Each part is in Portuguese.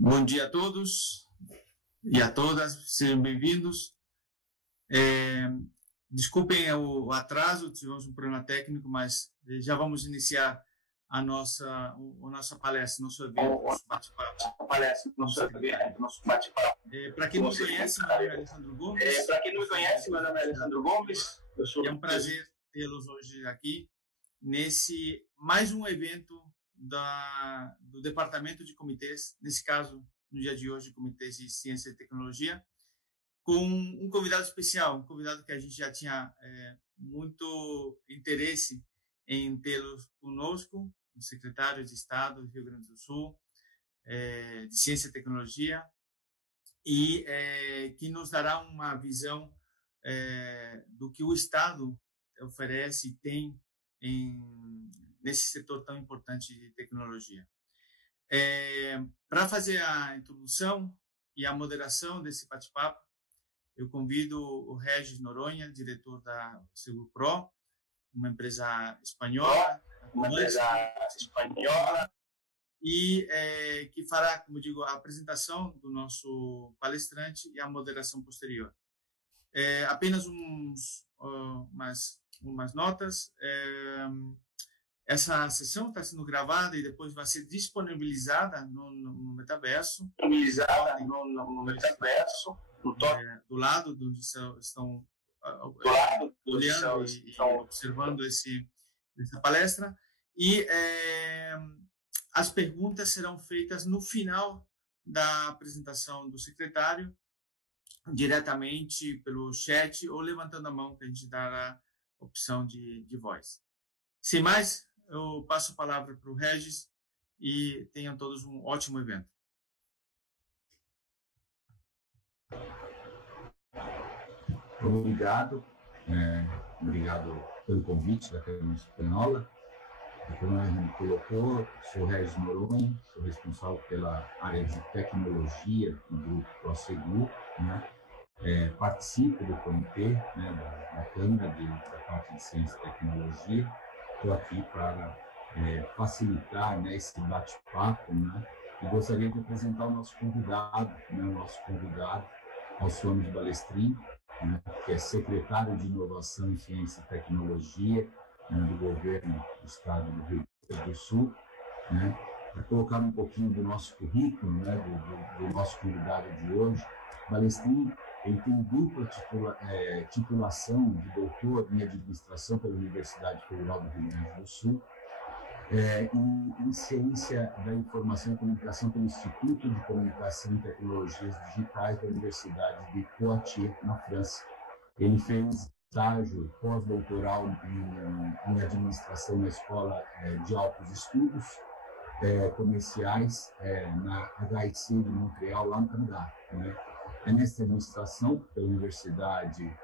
Bom dia a todos e a todas, sejam bem-vindos. Desculpem o atraso, tivemos um problema técnico, mas já vamos iniciar a nossa palestra, nosso evento, nosso bate-papo. Para quem não me conhece, meu nome é Alessandro Gomes. É um prazer tê-los hoje aqui nesse mais um evento do Departamento de Comitês, nesse caso, no dia de hoje, Comitês de Ciência e Tecnologia, com um convidado especial, um convidado que a gente já tinha muito interesse em tê-lo conosco, o secretário de Estado do Rio Grande do Sul, de Ciência e Tecnologia, e que nos dará uma visão do que o Estado oferece e tem nesse setor tão importante de tecnologia. Para fazer a introdução e a moderação desse bate-papo, eu convido o Regis Noronha, diretor da Seguro Pro, uma empresa espanhola, e que fará, como digo, a apresentação do nosso palestrante e a moderação posterior. Apenas umas notas. Essa sessão está sendo gravada e depois vai ser disponibilizada no metaverso. Do lado de onde estão olhando e observando essa palestra. E as perguntas serão feitas no final da apresentação do secretário, diretamente pelo chat ou levantando a mão, que a gente dará a opção de voz. Sem mais, eu passo a palavra para o Regis e tenham todos um ótimo evento. Obrigado. Obrigado pelo convite da Câmara Espanhola. Como a gente colocou, sou Regis Noronha, sou responsável pela área de tecnologia do Grupo Prosegur, né? Participo do comitê, né, da Câmara da parte de Ciência e Tecnologia. Estou aqui para facilitar, né, esse bate-papo, né? E gostaria de apresentar o nosso convidado, Alcione Balestrin, né, que é secretário de Inovação, Ciência e Tecnologia, né, do governo do Estado do Rio Grande do Sul, né? Para colocar um pouquinho do nosso currículo, né, do nosso convidado de hoje. Balestrin, ele tem dupla titulação de doutor em administração pela Universidade Federal do Rio Grande do Sul, em Ciência da Informação e Comunicação pelo Instituto de Comunicação e Tecnologias Digitais da Universidade de Poitiers, na França. Ele fez estágio pós-doutoral em administração na Escola de Altos Estudos Comerciais, na HEC de Montreal, lá no Canadá, né? É mestre em administração pela Universidade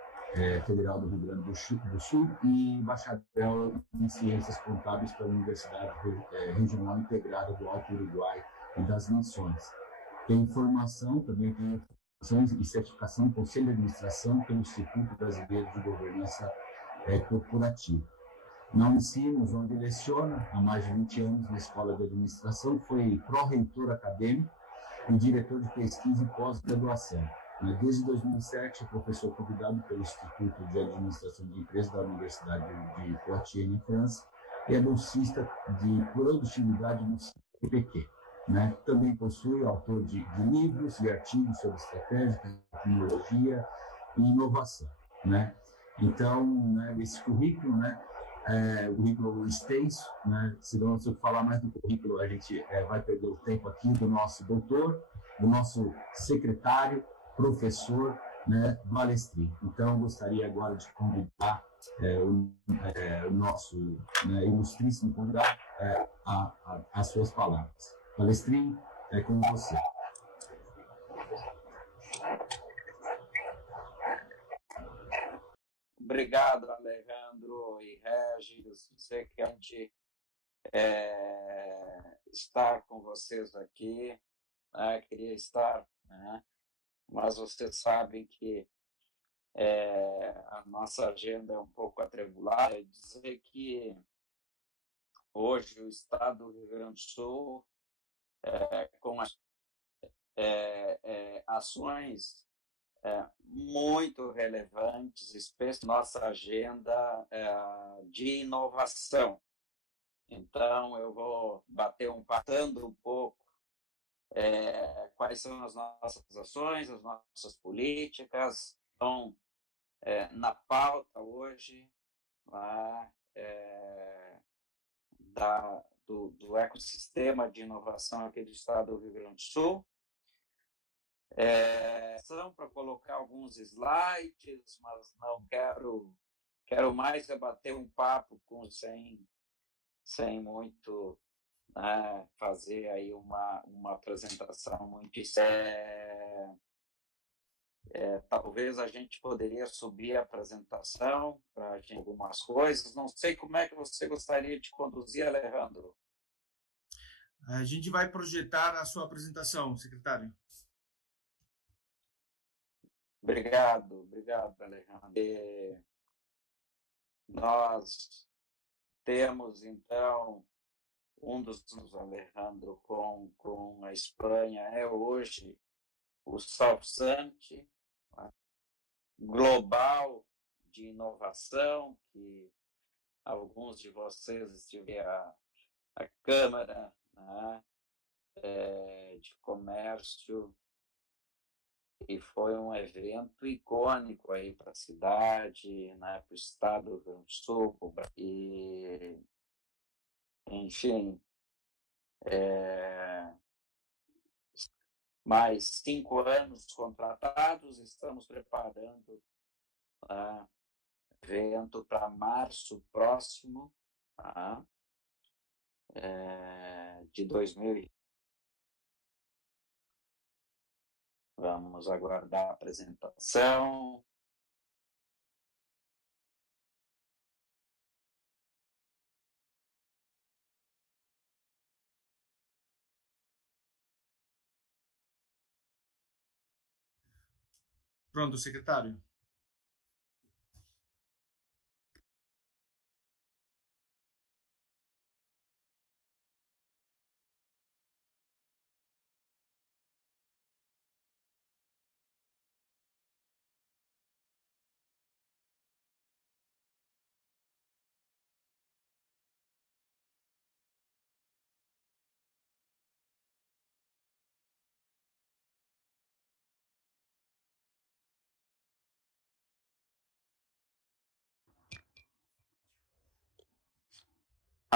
Federal do Rio Grande do Sul e bacharel em Ciências Contábeis pela Universidade Regional Integrada do Alto Uruguai e das Missões. Tem formação, também tem formação e certificação em Conselho de Administração pelo Instituto Brasileiro de Governança Corporativa. Na Unicinos, onde leciona há mais de 20 anos na Escola de Administração, foi pró-reitor acadêmico e diretor de pesquisa e pós-graduação. Desde 2007, é professor convidado pelo Instituto de Administração de Empresas da Universidade de Poitiers, na França, e é bolsista de produtividade no CPQ. Né? Também possui autor de livros e artigos sobre estratégia, tecnologia e inovação. Né? Então, né, esse currículo, né, o currículo extenso, né? Se não eu falar mais do currículo, a gente vai perder o tempo aqui do nosso doutor, do nosso secretário, professor, né, Balestrin. Então, eu gostaria agora de convidar o nosso, né, ilustríssimo convidado as suas palavras. Balestrin, é com você. Obrigado, Alejandro e Regis. Sei que a gente estar com vocês aqui, né? Queria estar, né? Mas vocês sabem que a nossa agenda é um pouco atribulada. Dizer que hoje o Estado do Rio Grande do Sul, com a ações muito relevantes, especialmente nossa agenda de inovação. Então, eu vou passando um pouco quais são as nossas ações, as nossas políticas. Então, na pauta hoje, lá, do ecossistema de inovação aqui do estado do Rio Grande do Sul. São para colocar alguns slides, mas não quero mais bater um papo sem muito fazer aí uma apresentação muito talvez a gente poderia subir a apresentação para algumas coisas. Não sei como é que você gostaria de conduzir, Alejandro. A gente vai projetar a sua apresentação, secretário. Obrigado, Alejandro. Nós temos, então, um dos Alejandro com a Espanha hoje o South Summit global de inovação, que alguns de vocês estiveram a Câmara de Comércio, e foi um evento icônico aí para a cidade, para o estado do Rio Grande do Sul, e, enfim, mais 5 anos contratados, estamos preparando evento para março próximo, de 2020. Vamos aguardar a apresentação. Pronto, secretário.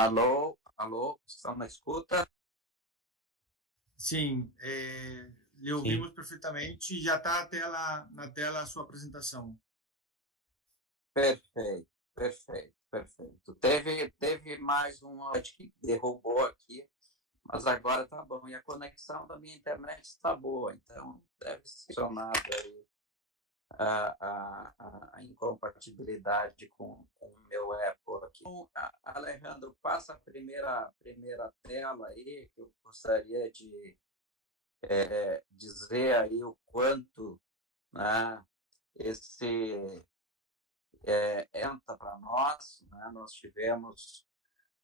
Alô, estão na escuta? Sim, lhe ouvimos perfeitamente e já está na tela a sua apresentação. Perfeito. Teve mais um que derrubou aqui, mas agora está bom. E a conexão da minha internet está boa, então deve ser funcionado aí a incompatibilidade com o meu Apple aqui. Então, Alejandro, passa a primeira tela aí, que eu gostaria de dizer aí o quanto esse entra para nós. Nós tivemos,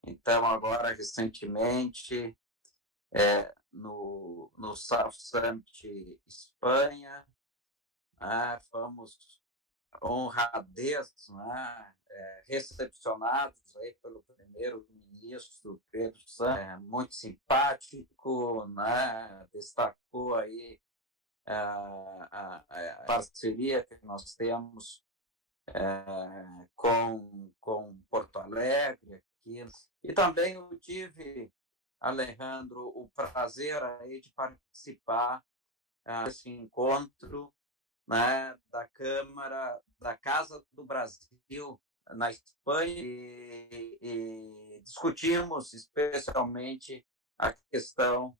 então, agora recentemente, no South Summit Espanha, fomos honradez, recepcionados aí pelo primeiro-ministro Pedro Sánchez, muito simpático, destacou aí a parceria que nós temos com Porto Alegre aqui. E também eu tive, Alejandro, o prazer aí de participar desse encontro da Câmara, da Casa do Brasil na Espanha, e discutimos especialmente a questão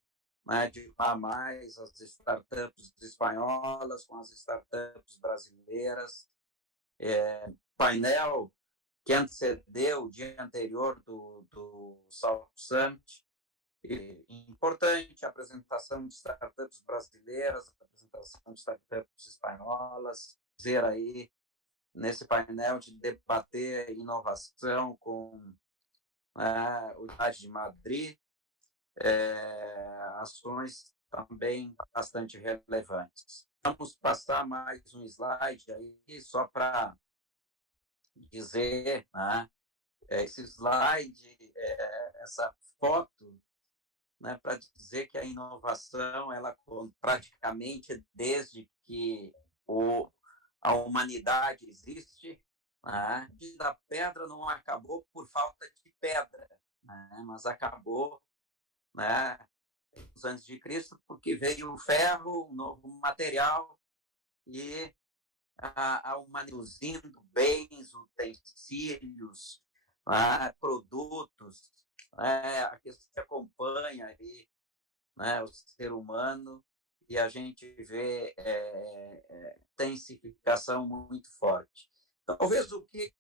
de mais as startups espanholas com as startups brasileiras. Painel que antecedeu o dia anterior do South Summit. Importante a apresentação de startups brasileiras, a apresentação de startups espanholas, dizer aí nesse painel de debater inovação com a Unidade de Madrid, ações também bastante relevantes. Vamos passar mais um slide aí, só para dizer, né? Esse slide, essa foto, né, para dizer que a inovação, ela praticamente desde que a humanidade existe, né, da pedra não acabou por falta de pedra, né, mas acabou, né, antes de Cristo, porque veio o ferro, um novo material, e a humanidade produzindo bens, utensílios, produtos, a questão que acompanha aí, né, o ser humano, e a gente vê intensificação muito forte. Talvez o que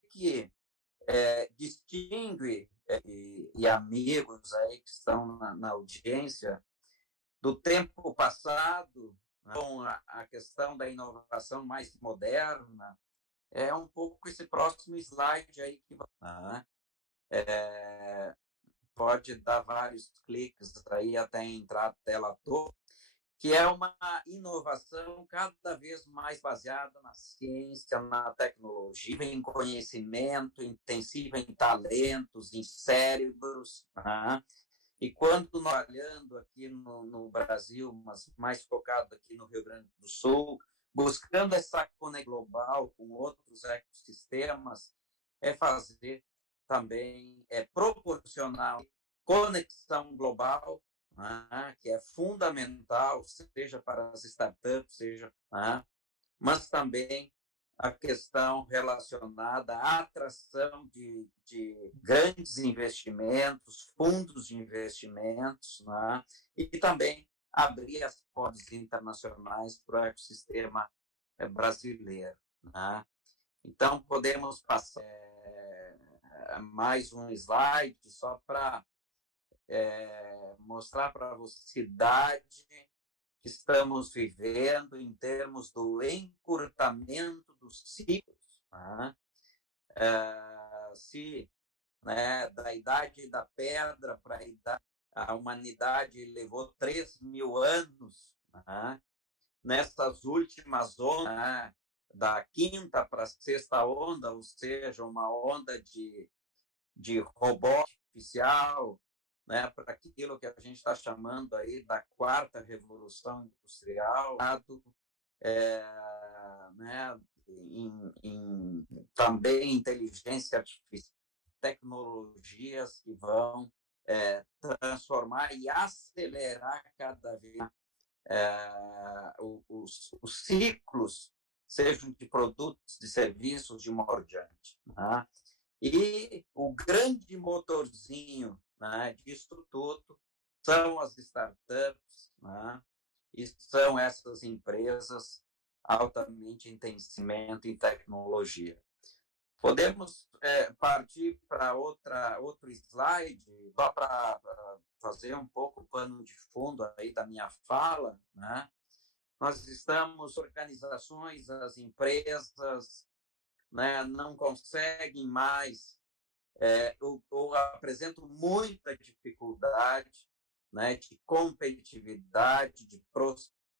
distingue e amigos aí que estão na audiência do tempo passado com a questão da inovação mais moderna é um pouco esse próximo slide aí que pode dar vários cliques aí até entrar a tela toda, que é uma inovação cada vez mais baseada na ciência, na tecnologia, em conhecimento, intensiva em talentos, em cérebros. E quando nós olhando aqui no Brasil, mas mais focado aqui no Rio Grande do Sul, buscando essa conexão global com outros ecossistemas, fazer também, proporcionar conexão global, que é fundamental, seja para as startups, mas também a questão relacionada à atração de grandes investimentos, fundos de investimentos, e também abrir as portas internacionais para o ecossistema brasileiro. Então, podemos passar mais um slide só para mostrar para a cidade que estamos vivendo em termos do encurtamento dos ciclos, da idade da pedra para a idade, a humanidade levou 3.000 anos, nessas últimas ondas, da quinta para a sexta onda, ou seja, uma onda de robô artificial, para aquilo que a gente está chamando aí da quarta revolução industrial, também inteligência artificial, tecnologias que vão transformar e acelerar cada vez os ciclos, sejam de produtos, de serviços, de modo diante. E o grande motorzinho disso tudo são as startups, e são essas empresas altamente em conhecimento e tecnologia. Podemos partir para outro slide, só para fazer um pouco o pano de fundo aí da minha fala, Nós estamos, organizações, as empresas, não conseguem mais ou apresentam muita dificuldade, de competitividade,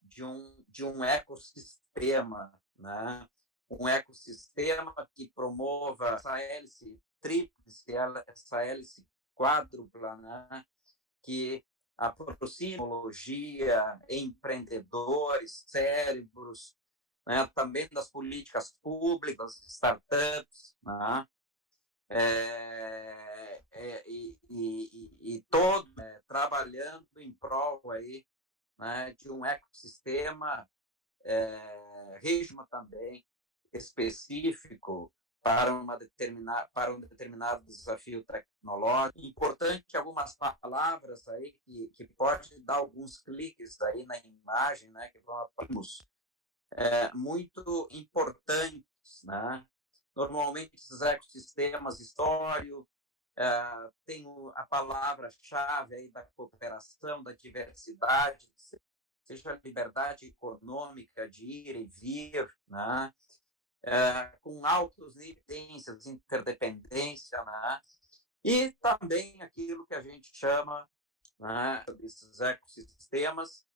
de um ecossistema, um ecossistema que promova essa hélice tríplice, essa hélice quádrupla, que aproxima tecnologia, empreendedores, cérebros, também das políticas públicas, startups, e todo trabalhando em prol aí, de um ecossistema rígido também específico para um determinado desafio tecnológico. Importante algumas palavras aí que pode dar alguns cliques aí na imagem, que vão muito importantes, Normalmente esses ecossistemas histórico tem a palavra-chave aí da cooperação, da diversidade, seja a liberdade econômica de ir e vir, com altos níveis de interdependência, e também aquilo que a gente chama desses ecossistemas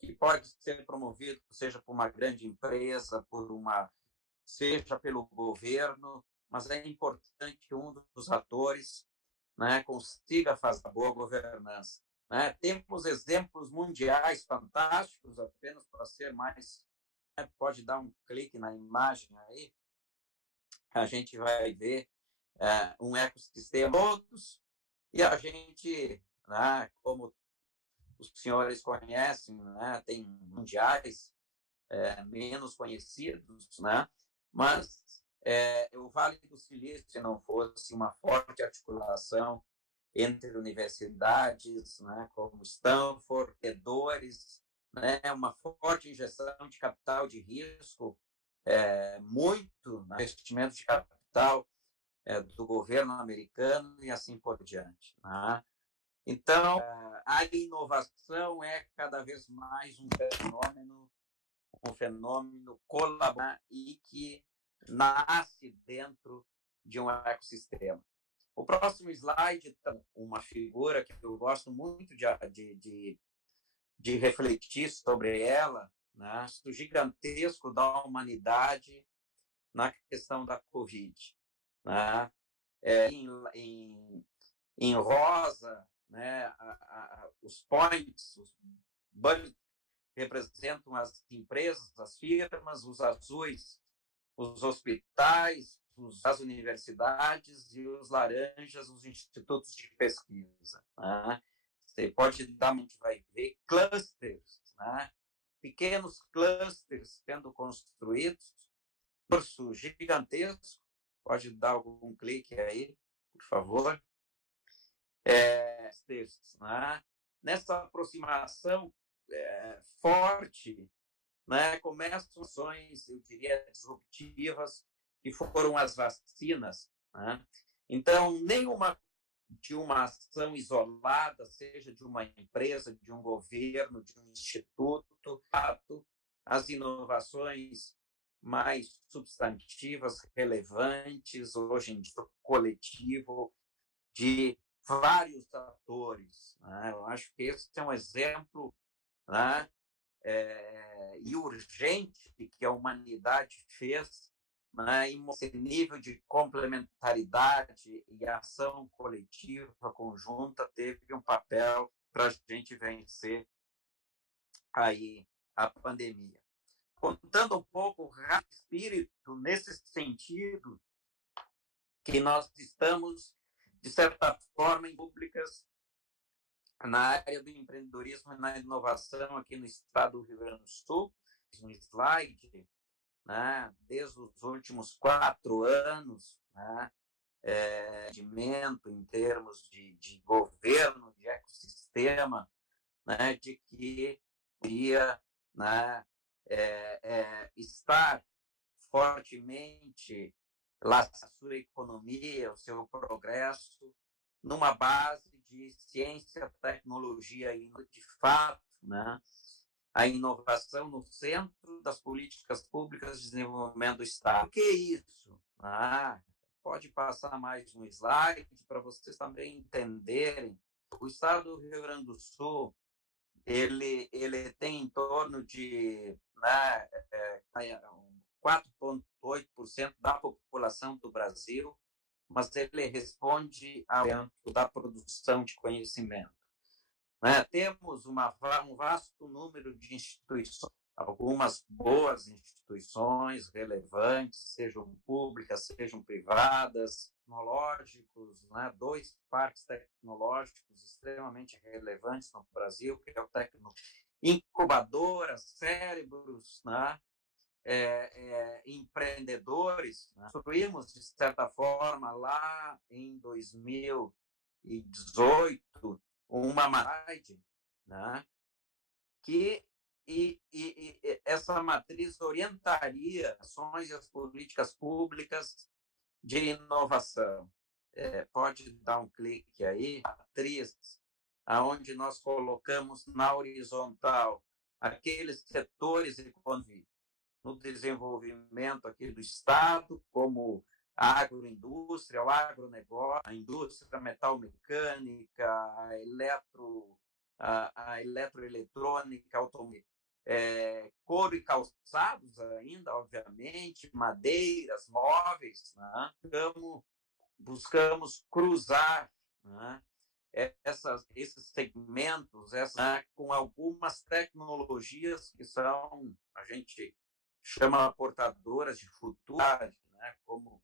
que pode ser promovido, seja por uma grande empresa, seja pelo governo, mas é importante que um dos atores, né, consiga fazer a boa governança. Né? Temos exemplos mundiais fantásticos, apenas para ser mais... Né, pode dar um clique na imagem aí, a gente vai ver um ecossistema todos, e a gente, né, como os senhores conhecem, né, tem mundiais menos conhecidos, né, mas o Vale do Silício, se não fosse uma forte articulação entre universidades, né, como Stanford, credores, né, uma forte injeção de capital de risco, muito investimento de capital do governo americano e assim por diante. Né? Então, a inovação é cada vez mais um fenômeno colaborar e que nasce dentro de um ecossistema. O próximo slide está uma figura que eu gosto muito de refletir sobre ela, né? O gigantesco da humanidade na questão da Covid. Né? Em rosa, né, os points, os bullet, representam as empresas, as firmas, os azuis, os hospitais, as universidades, e os laranjas, os institutos de pesquisa. Né? Você pode dar, a gente vai ver clusters, né? Pequenos clusters sendo construídos, curso gigantesco. Pode dar algum clique aí, por favor. Né? Nessa aproximação forte, né, começam ações, eu diria, disruptivas, que foram as vacinas. Né? Então, nenhuma de uma ação isolada, seja de uma empresa, de um governo, de um instituto, as inovações mais substantivas, relevantes, hoje em dia, coletivo, de vários atores. Né? Eu acho que esse é um exemplo, né, e urgente que a humanidade fez, né, em esse nível de complementaridade e ação coletiva, conjunta, teve um papel para a gente vencer aí a pandemia. Contando um pouco o espírito nesse sentido, que nós estamos, de certa forma, em públicas na área do empreendedorismo e na inovação aqui no estado do Rio Grande do Sul. Um slide, né, desde os últimos 4 anos, né, em termos de governo, de ecossistema, né, de que iria, né, estar fortemente lá a sua economia, o seu progresso, numa base de ciência, tecnologia e, de fato, né, a inovação no centro das políticas públicas de desenvolvimento do Estado. O que é isso? Pode passar mais um slide para vocês também entenderem. O Estado do Rio Grande do Sul, ele tem em torno de 4,8% da população do Brasil, mas ele responde ao aumento da produção de conhecimento. Né? Temos um vasto número de instituições, algumas boas instituições relevantes, sejam públicas, sejam privadas, tecnológicos, né? 2 parques tecnológicos extremamente relevantes no Brasil, que é o incubadoras, cérebros, né? Empreendedores. Né? Construímos, de certa forma, lá em 2018, uma matriz, né, que essa matriz orientaria ações e as políticas públicas de inovação. Pode dar um clique aí, matriz, aonde nós colocamos na horizontal aqueles setores econômicos no desenvolvimento aqui do Estado, como a agroindústria, o agronegócio, a indústria metalmecânica, a a eletroeletrônica, couro e calçados ainda, obviamente, madeiras, móveis, né? Buscamos cruzar, né, esses segmentos com algumas tecnologias que são, a gente chama portadoras de futuro, né, como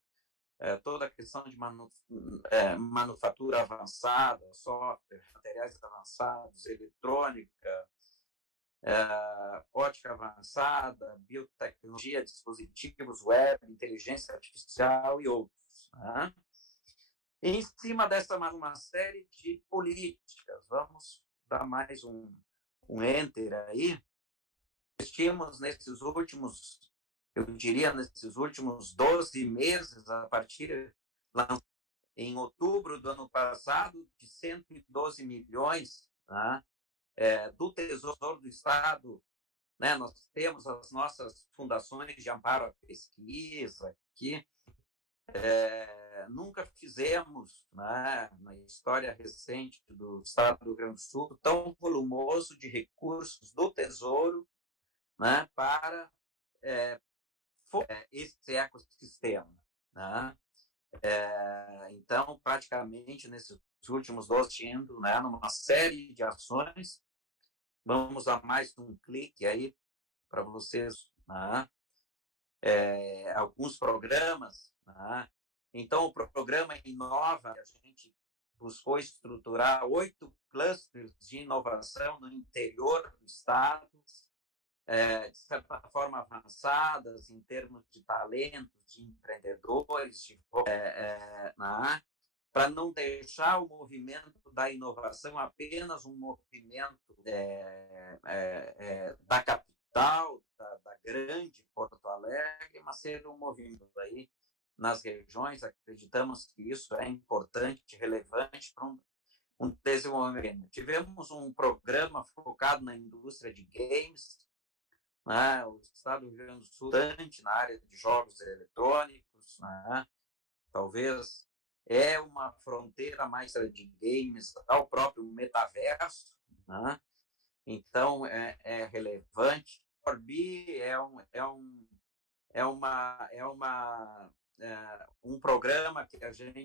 toda a questão de manufatura avançada, software, materiais avançados, eletrônica, ótica avançada, biotecnologia, dispositivos web, inteligência artificial e outros. Né? Em cima dessa uma série de políticas, vamos dar mais um enter aí. Investimos nesses últimos, eu diria, nesses últimos 12 meses, a partir em outubro do ano passado, de 112 milhões, né, do Tesouro do Estado. Né, nós temos as nossas fundações de amparo à pesquisa aqui. Nunca fizemos, né, na história recente do Estado do Rio Grande do Sul, tão volumoso de recursos do Tesouro, né, para esse ecossistema. Né? Então, praticamente, nesses últimos 12 anos, né, numa série de ações, vamos dar mais um clique aí para vocês, né? Alguns programas. Né? Então, o programa Inova, a gente buscou estruturar 8 clusters de inovação no interior do estado, de certa forma avançadas em termos de talentos, de empreendedores, para não deixar o movimento da inovação apenas um movimento da capital, da grande Porto Alegre, mas ser um movimento aí nas regiões. Acreditamos que isso é importante, relevante para um desenvolvimento. Tivemos um programa focado na indústria de games, né? O Estado do Rio Grande do Sul, na área de jogos eletrônicos, né? Talvez uma fronteira mais de games ao próprio metaverso, né? Então é relevante. Orbi um programa que a gente,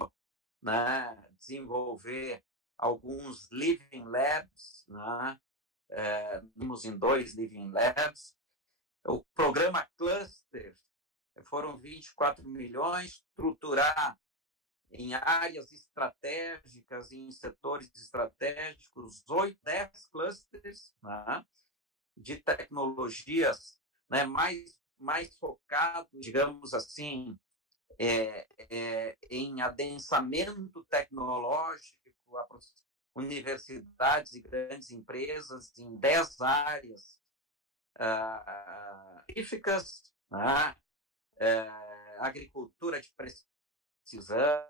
né, desenvolver alguns living labs, né? Temos em 2 living labs. O programa Cluster foram 24 milhões, estruturar em áreas estratégicas, em setores estratégicos, 10 clusters, né, de tecnologias, né, mais focados, digamos assim, em adensamento tecnológico, universidades e grandes empresas em 10 áreas específicas, né, agricultura de precisão,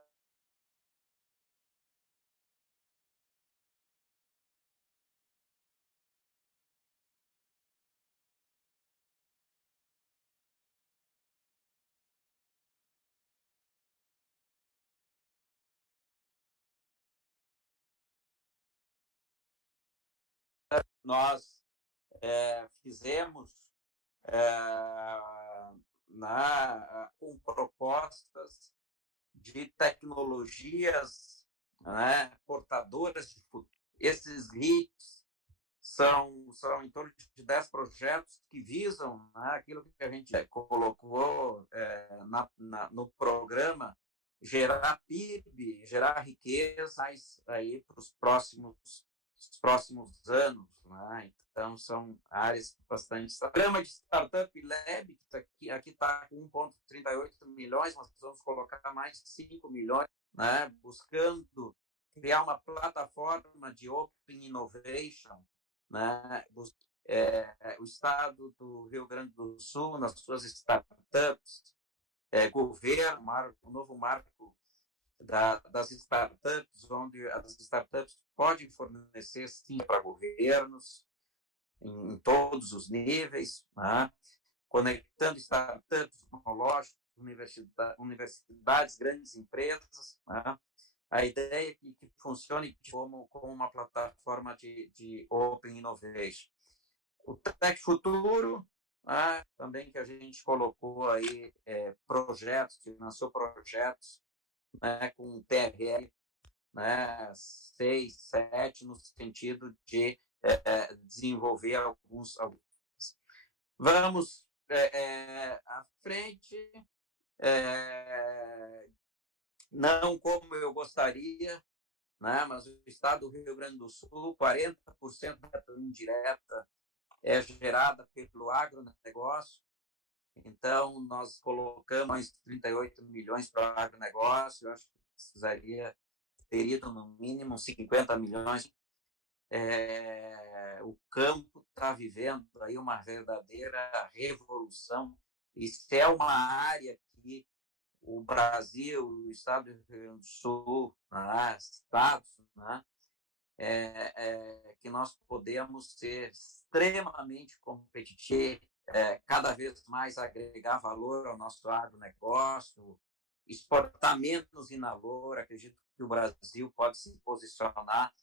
nós fizemos com propostas de tecnologias, né, portadoras de futuro. Esses HITs são em torno de 10 projetos que visam, né, aquilo que a gente colocou no programa, gerar PIB, gerar riqueza aí para os próximos anos. Né? Então, são áreas bastante... O programa de Startup Lab, que aqui está com 1,38 milhões, nós vamos colocar mais de 5 milhões, né? Buscando criar uma plataforma de Open Innovation, né? O Estado do Rio Grande do Sul, nas suas startups, governo, o novo marco das startups, onde as startups podem fornecer, sim, para governos, em todos os níveis, né? Conectando startups tecnológicas, universidades, grandes empresas, né? a ideia que funcione como uma plataforma de Open Innovation. O Tech Futuro, também que a gente colocou aí projetos, financiou projetos, né, com TRL, né, 6, 7, no sentido de desenvolver alguns. Vamos à frente, não como eu gostaria, né, mas o estado do Rio Grande do Sul, 40% da indireta é gerada pelo agronegócio. Então, nós colocamos 38 milhões para o agronegócio, eu acho que precisaria ter ido no mínimo 50 milhões. O campo está vivendo aí uma verdadeira revolução. Isso é uma área que o Brasil, o estado do Rio Grande do Sul, estados, que nós podemos ser extremamente competitivos, cada vez mais agregar valor ao nosso agronegócio, exportar menos in valor. Acredito que o Brasil pode se posicionar,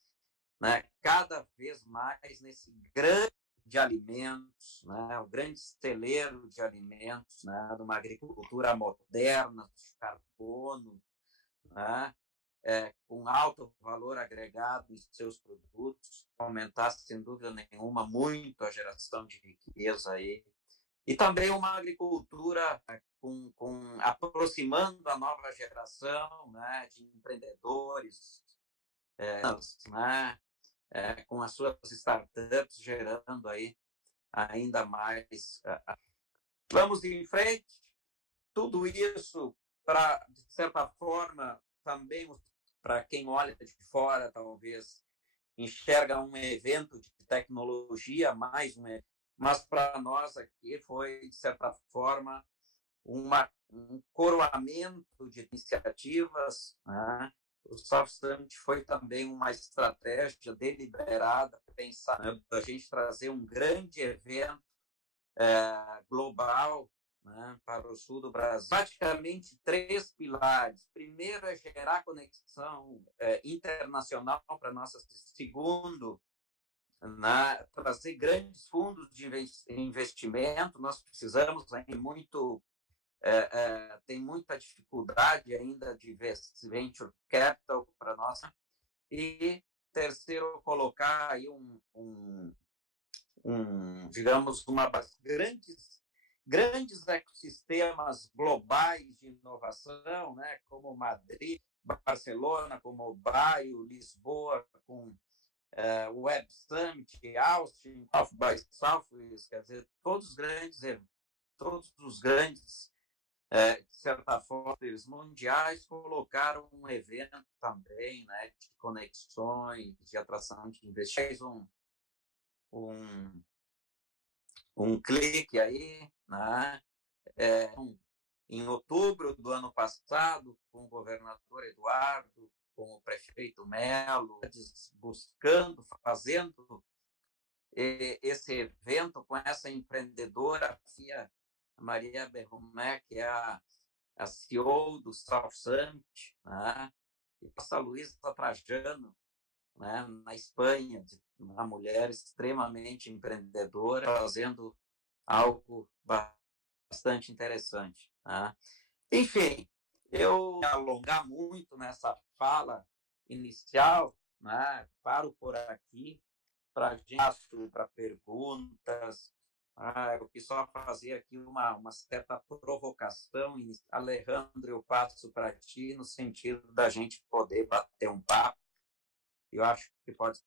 né, cada vez mais nesse grande de alimentos, né, o grande celeiro de alimentos, né, de uma agricultura moderna, de carbono, né, com alto valor agregado em seus produtos, aumentar, sem dúvida nenhuma, muito a geração de riqueza aí. E também uma agricultura aproximando a nova geração, né, de empreendedores, né, com as suas startups gerando aí ainda mais. Vamos em frente. Tudo isso, de certa forma, também para quem olha de fora, talvez enxerga um evento de tecnologia, mas para nós aqui foi, de certa forma, um coroamento de iniciativas, né? O South Summit foi também uma estratégia deliberada para pensar, né, a gente trazer um grande evento global, né, para o sul do Brasil. Praticamente 3 pilares. Primeiro é gerar conexão internacional para nossa. Segundo, trazer grandes fundos de investimento. Nós precisamos tem muita dificuldade ainda de venture capital para nós. E terceiro, colocar aí digamos, grandes ecossistemas globais de inovação, né, como Madrid, Barcelona, como Mobile, Lisboa, com o Web Summit, Austin, South by Southwest, quer dizer, todos os grandes de certa forma, mundiais colocaram um evento também, né, de conexões, de atração de investimentos, um clique aí, né, em outubro do ano passado, com o governador Eduardo, com o prefeito Melo, fazendo esse evento com essa empreendedora, a Maria Berromé, que é a CEO do South Summit, né? E a Luísa Trajano, né? Na Espanha, uma mulher extremamente empreendedora, fazendo algo bastante interessante, né? Enfim, eu me alongar muito nessa fala inicial, né? Paro por aqui para perguntas. Eu quis só fazer aqui uma certa provocação. Alejandro, eu passo para ti no sentido da gente poder bater um papo. Eu acho que pode.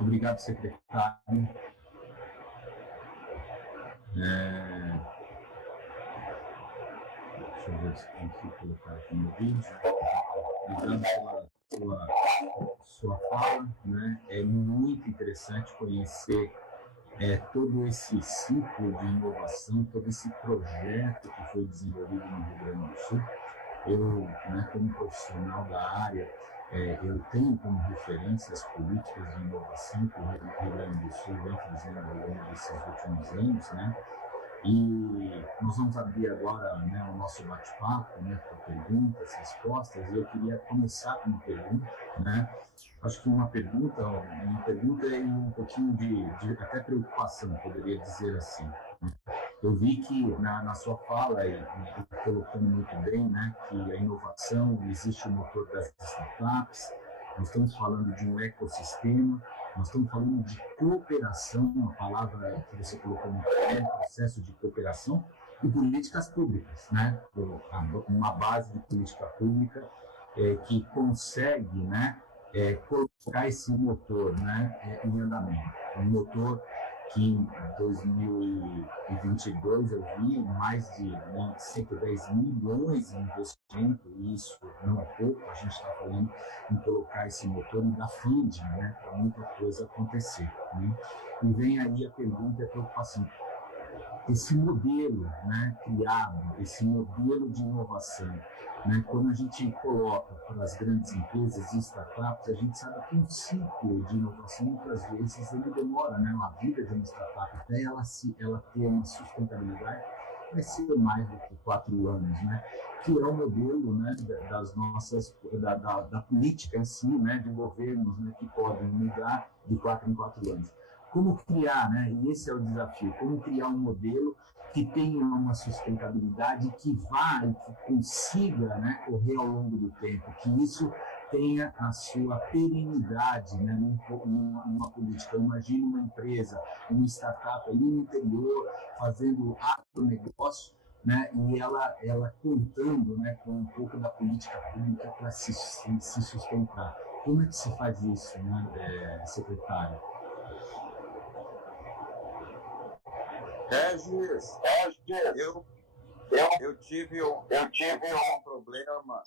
Obrigado, secretário. Deixa eu ver se consigo colocar aqui no vídeo. Obrigado pela sua fala, né? É muito interessante conhecer todo esse ciclo de inovação, todo esse projeto que foi desenvolvido no Rio Grande do Sul. Eu, né, como profissional da área, Eu tenho como referência as políticas de inovação que o Rio Grande do Sul vem fazendo ao longo desses últimos anos, né? E nós vamos abrir agora, né, o nosso bate-papo, né, com perguntas, respostas, e eu queria começar com uma pergunta, né? Acho que uma pergunta e um pouquinho de até preocupação, poderia dizer assim. Eu vi que na sua fala, e colocando muito bem, né, que a inovação existe o motor das startups, nós estamos falando de um ecossistema, nós estamos falando de cooperação, uma palavra que você colocou no processo de cooperação, e políticas públicas, né? Uma base de política pública que consegue, né, colocar esse motor, né, em andamento. Um motor que em 2022 eu vi mais de 110 milhões em investimento, e isso não é pouco, a gente está falando em colocar esse motor e dar funding, né, para muita coisa acontecer. Né? E vem aí a pergunta e a preocupação. Esse modelo, né, criado, esse modelo de inovação, né, quando a gente coloca para as grandes empresas e startups, a gente sabe que um ciclo de inovação, muitas vezes, ele demora, né, a vida de uma startup, até ela ter uma sustentabilidade, vai ser mais do que 4 anos, né, que é o modelo, né, das nossas, da política em si, né, de governos, né, que podem mudar de 4 em 4 anos. Como criar, né, e esse é o desafio, como criar um modelo que tenha uma sustentabilidade, que vá e que consiga, né, correr ao longo do tempo, que isso tenha a sua perenidade, né, numa política. Imagine uma empresa, uma startup ali no interior, fazendo agronegócio, né, e ela contando, né, com um pouco da política pública para se sustentar. Como é que se faz isso, né, secretário? Regis, eu tive um problema.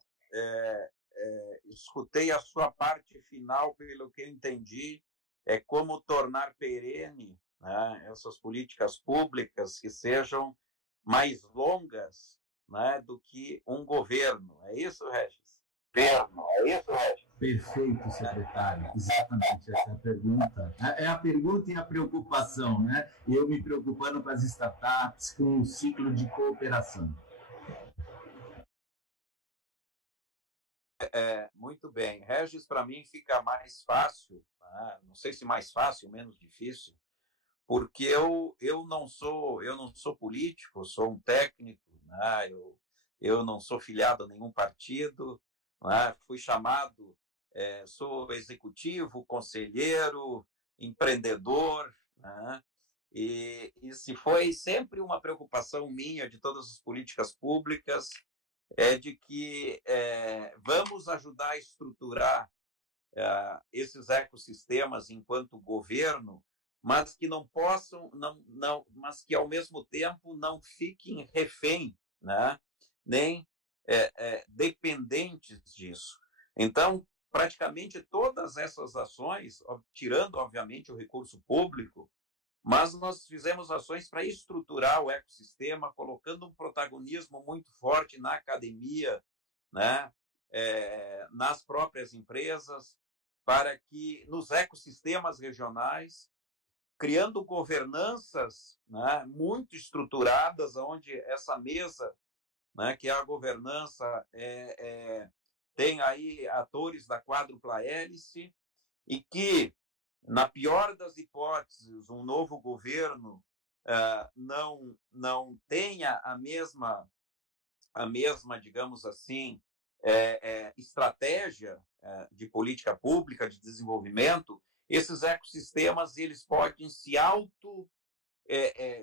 Escutei a sua parte final, pelo que eu entendi, é como tornar perene, né, essas políticas públicas que sejam mais longas, né, do que um governo. É isso, Regis? Perfeito, secretário. Exatamente, essa é a pergunta. É a pergunta e a preocupação, né? Eu me preocupando com as startups, com o ciclo de cooperação. Muito bem. Regis, para mim, fica mais fácil, né? Não sei se mais fácil ou menos difícil, porque eu não sou político, sou um técnico, né? Eu não sou filiado a nenhum partido, né? Fui chamado, sou executivo, conselheiro, empreendedor, né? E se foi sempre uma preocupação minha de todas as políticas públicas, de que vamos ajudar a estruturar esses ecossistemas enquanto governo, mas que não possam, mas que ao mesmo tempo não fiquem refém, né? Nem dependentes disso. Então, praticamente todas essas ações, tirando obviamente o recurso público, mas nós fizemos ações para estruturar o ecossistema, colocando um protagonismo muito forte na academia, né? Nas próprias empresas, para que nos ecossistemas regionais, criando governanças, né, muito estruturadas, onde essa mesa, né, que é a governança, tem aí atores da quádrupla hélice, e que, na pior das hipóteses, um novo governo não tenha a mesma, digamos assim, estratégia de política pública, de desenvolvimento, esses ecossistemas eles podem se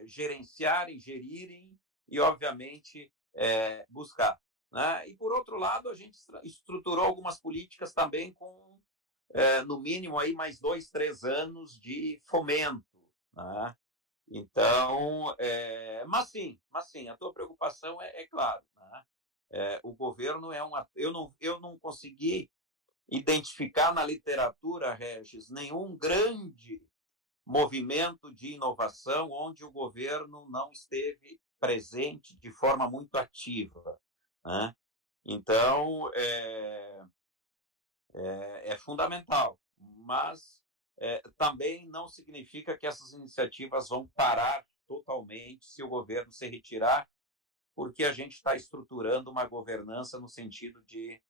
gerenciarem, gerirem e, obviamente, buscar. Né? E, por outro lado, a gente estruturou algumas políticas também com, no mínimo, aí mais 2, 3 anos de fomento. Né? Então, mas sim, a tua preocupação é claro. Né? O governo é uma... Eu não consegui identificar na literatura, Regis, nenhum grande movimento de inovação onde o governo não esteve presente de forma muito ativa. Né? Então, é fundamental, mas também não significa que essas iniciativas vão parar totalmente se o governo se retirar, porque a gente está estruturando uma governança no sentido de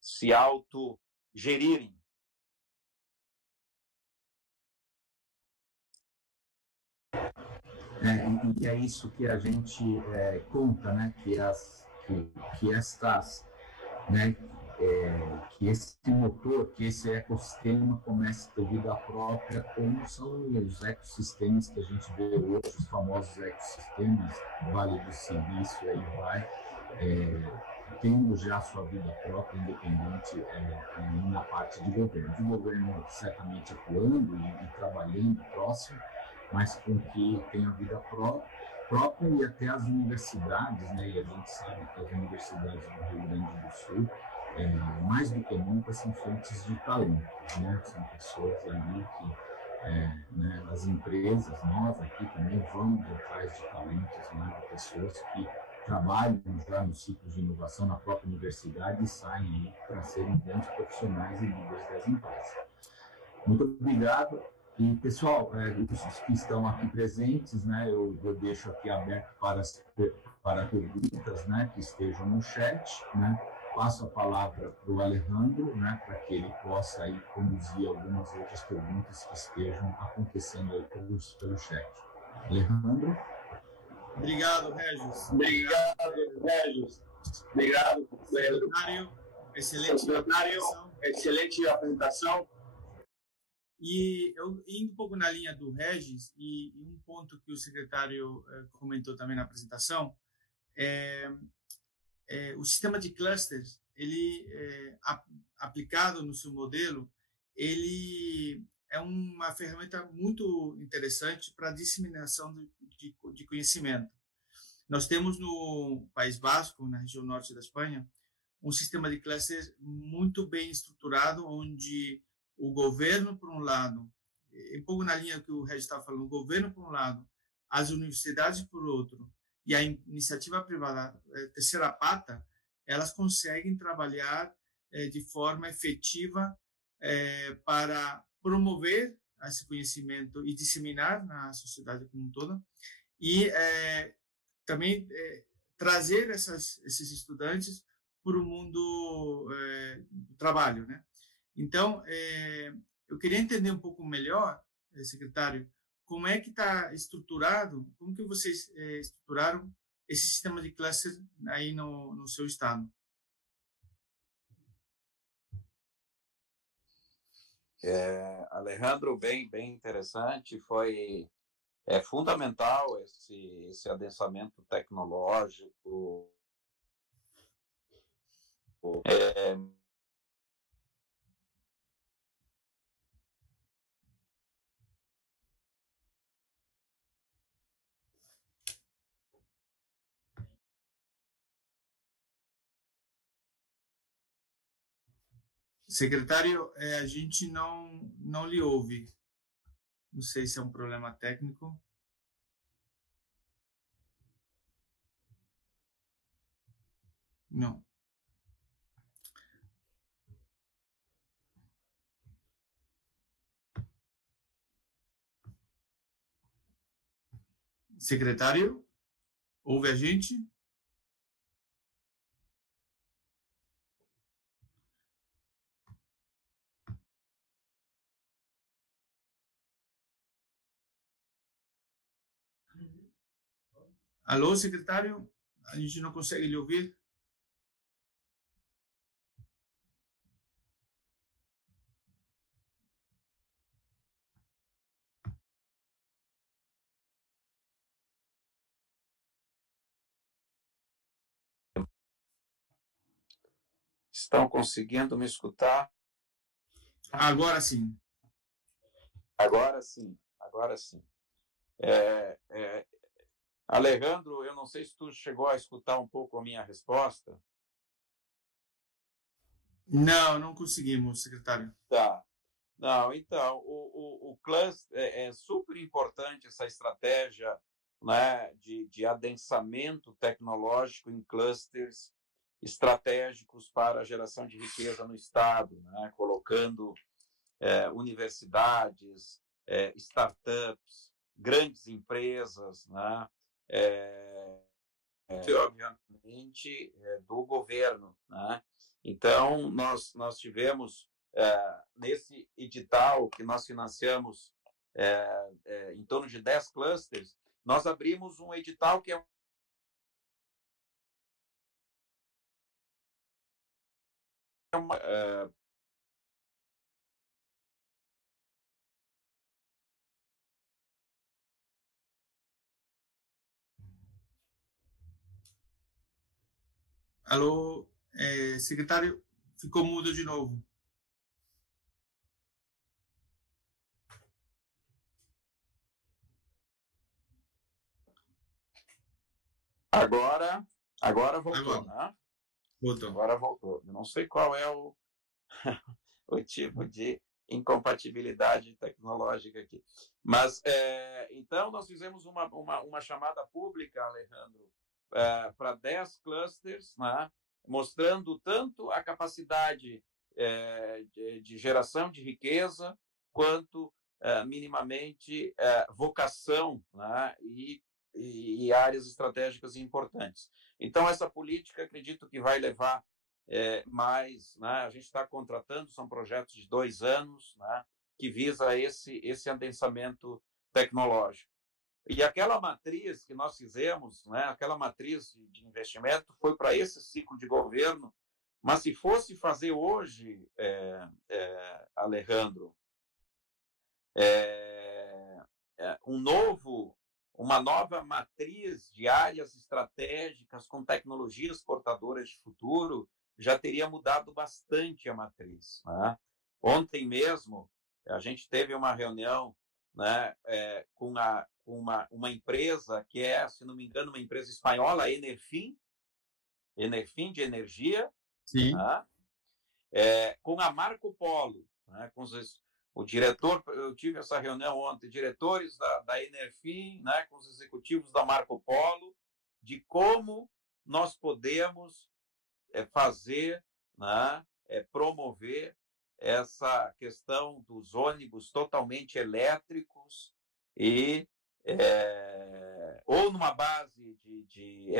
se autogerirem. E é isso que a gente conta, né? Que estas, né? Que esse motor, que esse ecossistema comece a ter vida própria, como são os ecossistemas que a gente vê hoje, os famosos ecossistemas, Vale do Silício, aí vai, tendo já sua vida própria, independente na parte de governo. O governo certamente atuando e trabalhando próximo, mas com que tenha vida própria e até as universidades, né? E a gente sabe que as universidades do Rio Grande do Sul, mais do que nunca, são fontes de talento, né? São pessoas ali que, né, as empresas, nós aqui também vamos atrás de talentos, né? De pessoas que trabalham já nos ciclos de inovação na própria universidade e saem para serem bons profissionais e líderes das empresas. Muito obrigado. E, pessoal, os que estão aqui presentes, né, eu deixo aqui aberto para perguntas, né, que estejam no chat, né. Passo a palavra para o Alejandro, né, para que ele possa aí conduzir algumas outras perguntas que estejam acontecendo aí pelo chat. Alejandro? Obrigado, Regis. Obrigado, secretário. Excelente apresentação. E eu indo um pouco na linha do Regis, e um ponto que o secretário comentou também na apresentação, o sistema de clusters, ele aplicado no seu modelo, ele é uma ferramenta muito interessante para a disseminação de conhecimento. Nós temos no País Basco, na região norte da Espanha, um sistema de clusters muito bem estruturado, onde o governo, por um lado, um pouco na linha que o Regis estava falando, o governo, por um lado, as universidades, por outro, e a iniciativa privada, a terceira pata, elas conseguem trabalhar de forma efetiva para promover esse conhecimento e disseminar na sociedade como um todo, e também trazer esses estudantes para o mundo do trabalho, né? Então, eu queria entender um pouco melhor, secretário, como é que está estruturado, como que vocês estruturaram esse sistema de clusters aí no seu estado? Alejandro, bem interessante, é fundamental esse adensamento tecnológico, Secretário, a gente não lhe ouve. Não sei se é um problema técnico. Não. Secretário, ouve a gente? Alô, secretário? A gente não consegue lhe ouvir? Estão conseguindo me escutar? Agora sim. Agora sim. Alejandro, eu não sei se tu chegou a escutar um pouco a minha resposta. Não conseguimos, secretário. Tá. Não, então, o cluster é super importante essa estratégia, né, de adensamento tecnológico em clusters, estratégicos para a geração de riqueza no Estado, né? Colocando universidades, startups, grandes empresas, né? Obviamente, do governo, né? Então, nós tivemos, nesse edital que nós financiamos em torno de 10 clusters, nós abrimos um edital que é uma, Alô, secretário, ficou mudo de novo. Agora voltou, Agora. né? Voltou. Agora voltou. Eu não sei qual é o tipo de incompatibilidade tecnológica aqui. Mas, então, nós fizemos uma chamada pública, Alejandro, para 10 clusters, né, mostrando tanto a capacidade de geração de riqueza, quanto, minimamente, vocação, né, e áreas estratégicas importantes. Então, essa política, acredito que vai levar mais, né, a gente está contratando, são projetos de 2 anos, né, que visa esse adensamento tecnológico. E aquela matriz que nós fizemos, né, aquela matriz de investimento, foi para esse ciclo de governo, mas se fosse fazer hoje, Alejandro, uma nova matriz de áreas estratégicas com tecnologias portadoras de futuro, já teria mudado bastante a matriz, né? Ontem mesmo, a gente teve uma reunião, né, com uma empresa que se não me engano, uma empresa espanhola, Enerfin de energia, Sim. né? Com a Marco Polo, né, o diretor, eu tive essa reunião ontem, diretores da Enerfin, né, com os executivos da Marco Polo, de como nós podemos fazer, né, promover essa questão dos ônibus totalmente elétricos e ou numa base de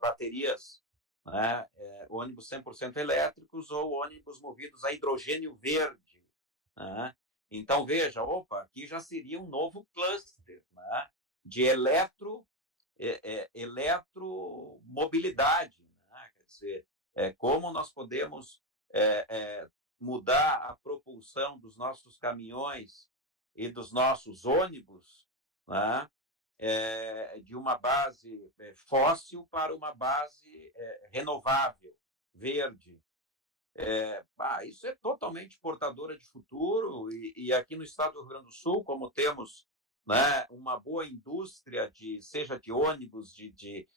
baterias, né, ônibus 100% elétricos ou ônibus movidos a hidrogênio verde, né? Então, veja, aqui já seria um novo cluster, né, de eletromobilidade, né? Quer dizer, como nós podemos mudar a propulsão dos nossos caminhões e dos nossos ônibus, né, de uma base fóssil para uma base renovável, verde. Isso é totalmente portadora de futuro, e aqui no estado do Rio Grande do Sul, como temos, né, uma boa indústria, seja de ônibus, de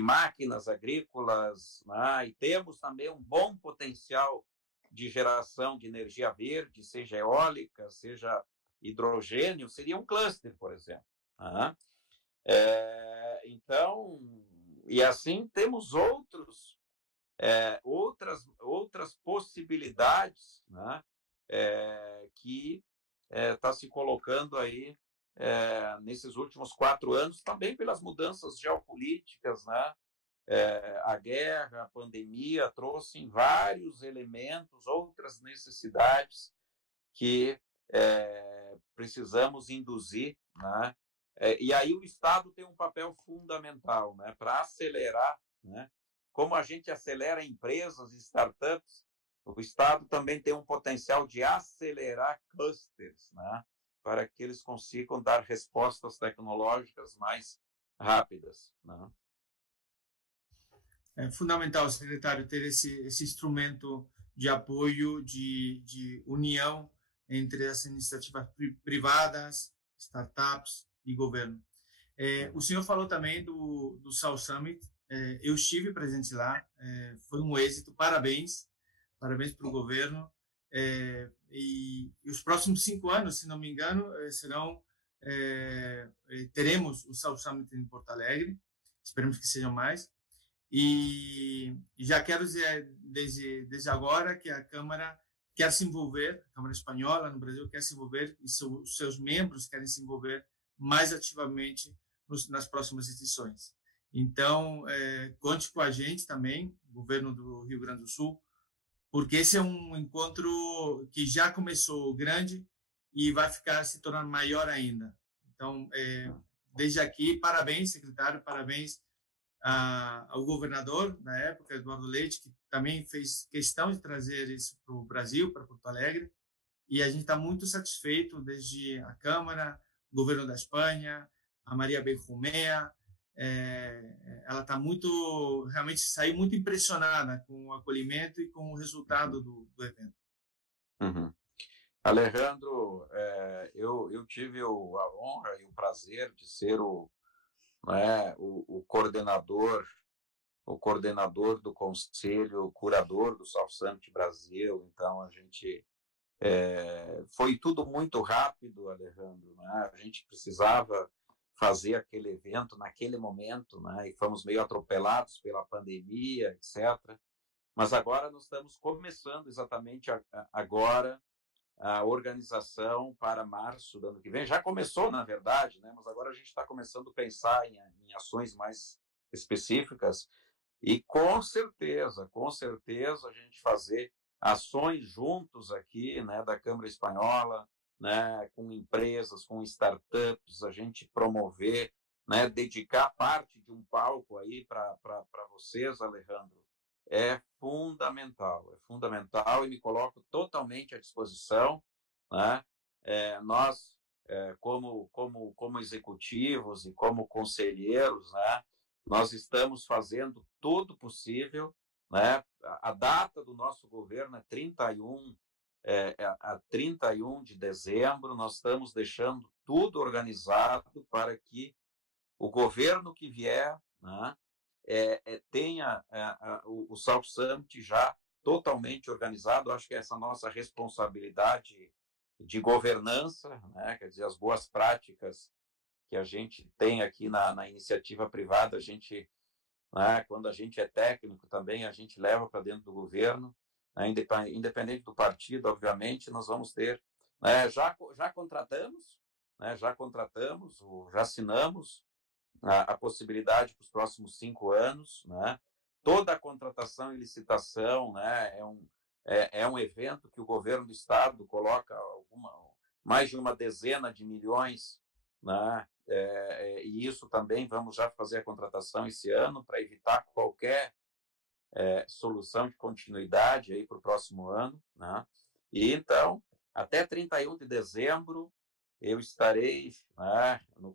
máquinas agrícolas, né, e temos também um bom potencial de geração de energia verde, seja eólica, seja hidrogênio, seria um cluster, por exemplo. Né? Então, e assim temos outras possibilidades, né, que está se colocando aí nesses últimos 4 anos, também pelas mudanças geopolíticas, né? A guerra, a pandemia trouxe vários elementos, outras necessidades que precisamos induzir, né? E aí o Estado tem um papel fundamental, né, para acelerar, né? Como a gente acelera empresas e startups, o Estado também tem um potencial de acelerar clusters, né, para que eles consigam dar respostas tecnológicas mais rápidas, né? É fundamental, secretário, ter esse instrumento de apoio, de união entre as iniciativas privadas, startups e governo. O senhor falou também do South Summit. Eu estive presente lá, foi um êxito, parabéns para o governo. E os próximos 5 anos, se não me engano, teremos o South Summit em Porto Alegre, esperamos que sejam mais. E já quero dizer desde agora que a Câmara quer se envolver, a Câmara Espanhola no Brasil quer se envolver, e os seus membros querem se envolver mais ativamente nas próximas edições. Então, conte com a gente também, governo do Rio Grande do Sul, porque esse é um encontro que já começou grande e vai se tornar maior ainda. Então, desde aqui, parabéns, secretário, parabéns ao governador na época, Eduardo Leite, que também fez questão de trazer isso para o Brasil, para Porto Alegre, e a gente está muito satisfeito desde a Câmara, o governo da Espanha, a Maria Benjumea, ela está realmente saiu muito impressionada com o acolhimento e com o resultado do evento. Uhum. Alejandro, eu tive a honra e o prazer de ser o coordenador do conselho curador do South Summit Brasil. Então a gente foi tudo muito rápido, Alejandro, né? A gente precisava fazer aquele evento naquele momento, né? E fomos meio atropelados pela pandemia, etc. Mas agora nós estamos começando exatamente agora a organização para março do ano que vem. Já começou, na verdade, né? Mas agora a gente está começando a pensar em ações mais específicas e com certeza a gente fazer ações juntos aqui, né, da Câmara Espanhola, né, com empresas, com startups, a gente promover, né, dedicar parte de um palco aí para vocês, Alejandro, é fundamental e me coloco totalmente à disposição, né? Nós, como executivos e como conselheiros, né, nós estamos fazendo tudo possível, né? A data do nosso governo é 31 de dezembro, nós estamos deixando tudo organizado para que o governo que vier, né, tenha o South Summit já totalmente organizado. Acho que essa nossa responsabilidade de governança, né, quer dizer, as boas práticas que a gente tem aqui na iniciativa privada, a gente, né, quando a gente é técnico também, a gente leva para dentro do governo, né, independente do partido, obviamente, nós vamos ter, né, já contratamos, já assinamos a possibilidade para os próximos 5 anos, né? Toda a contratação e licitação, né, é um evento que o governo do estado coloca mais de uma dezena de milhões, né? E isso também vamos já fazer a contratação esse ano para evitar qualquer solução de continuidade aí para o próximo ano, né? E então, até 31 de dezembro, eu estarei, né, no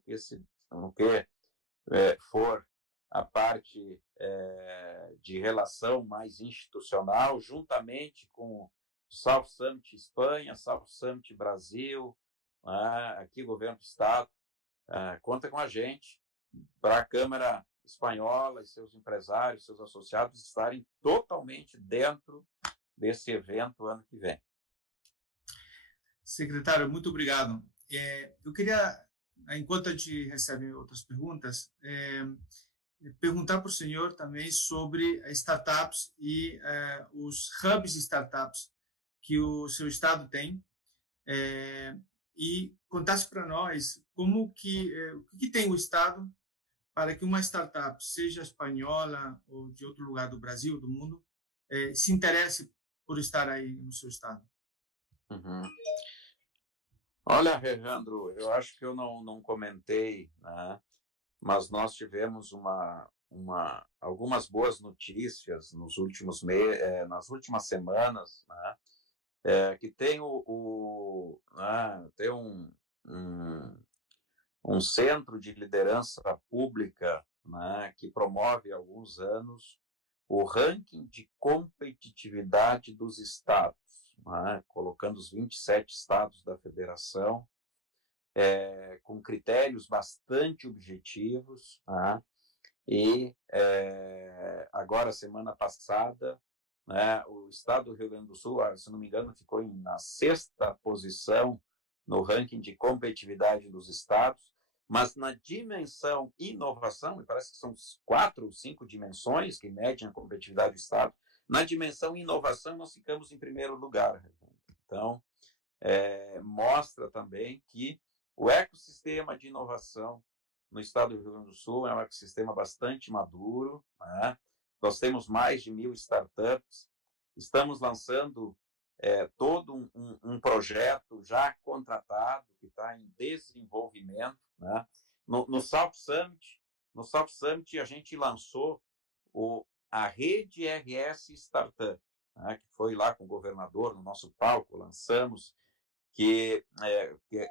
que for a parte de relação mais institucional, juntamente com South Summit Espanha, South Summit Brasil, aqui governo do estado, conta com a gente para a Câmara Espanhola e seus empresários, seus associados estarem totalmente dentro desse evento ano que vem. Secretário, muito obrigado. Eu queria, enquanto a gente recebe outras perguntas, perguntar para o senhor também sobre startups e os hubs de startups que o seu estado tem, e contasse para nós o que tem o estado para que uma startup, seja espanhola ou de outro lugar do Brasil, do mundo, se interesse por estar aí no seu estado. Uhum. Olha, Alejandro, eu acho que eu não comentei, né? Mas nós tivemos algumas boas notícias nos últimos nas últimas semanas, né? Que tem tem um centro de liderança pública, né, que promove há alguns anos o ranking de competitividade dos estados, né, colocando os 27 estados da federação, com critérios bastante objetivos, né? E agora, semana passada, né, o estado do Rio Grande do Sul, se não me engano, ficou na 6ª posição no ranking de competitividade dos estados, Mas na dimensão inovação, e parece que são 4 ou 5 dimensões que medem a competitividade do Estado, na dimensão inovação nós ficamos em primeiro lugar. Então, mostra também que o ecossistema de inovação no estado do Rio Grande do Sul é um ecossistema bastante maduro, né? Nós temos mais de 1.000 startups, estamos lançando todo um projeto já contratado, que está em desenvolvimento, né? No South Summit, a gente lançou a rede RS Startup, né? Que foi lá com o governador, no nosso palco, lançamos, que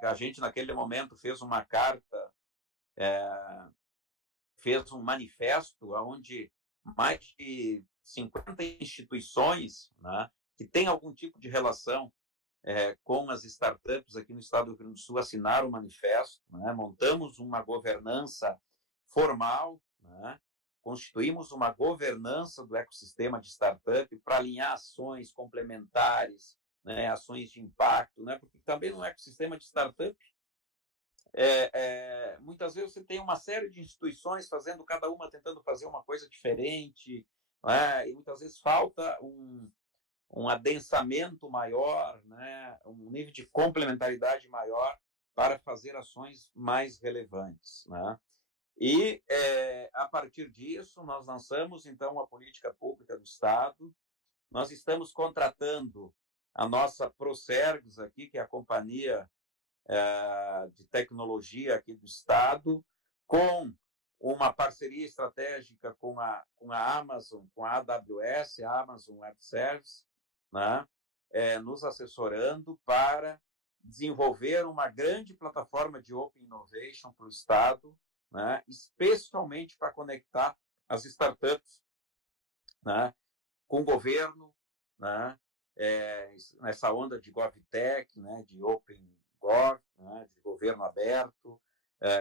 a gente, naquele momento, fez uma carta, fez um manifesto onde mais de 50 instituições, né, que têm algum tipo de relação com as startups aqui no estado do Rio Grande do Sul assinaram o manifesto, né, montamos uma governança formal, né, constituímos uma governança do ecossistema de startup para alinhar ações complementares, né, ações de impacto, né, porque também no ecossistema de startup, muitas vezes você tem uma série de instituições fazendo, cada uma tentando fazer uma coisa diferente, né, e muitas vezes falta um adensamento maior, né, um nível de complementaridade maior para fazer ações mais relevantes, né? E, a partir disso, nós lançamos, então, a política pública do Estado. Nós estamos contratando a nossa Procergs aqui, que é a companhia de tecnologia aqui do Estado, com uma parceria estratégica com a Amazon, com a AWS, a Amazon Web Services, né? Nos assessorando para desenvolver uma grande plataforma de Open Innovation para o Estado, né? Especialmente para conectar as startups, né, com o governo, né, nessa onda de GovTech, né, de Open Gov, né, de governo aberto,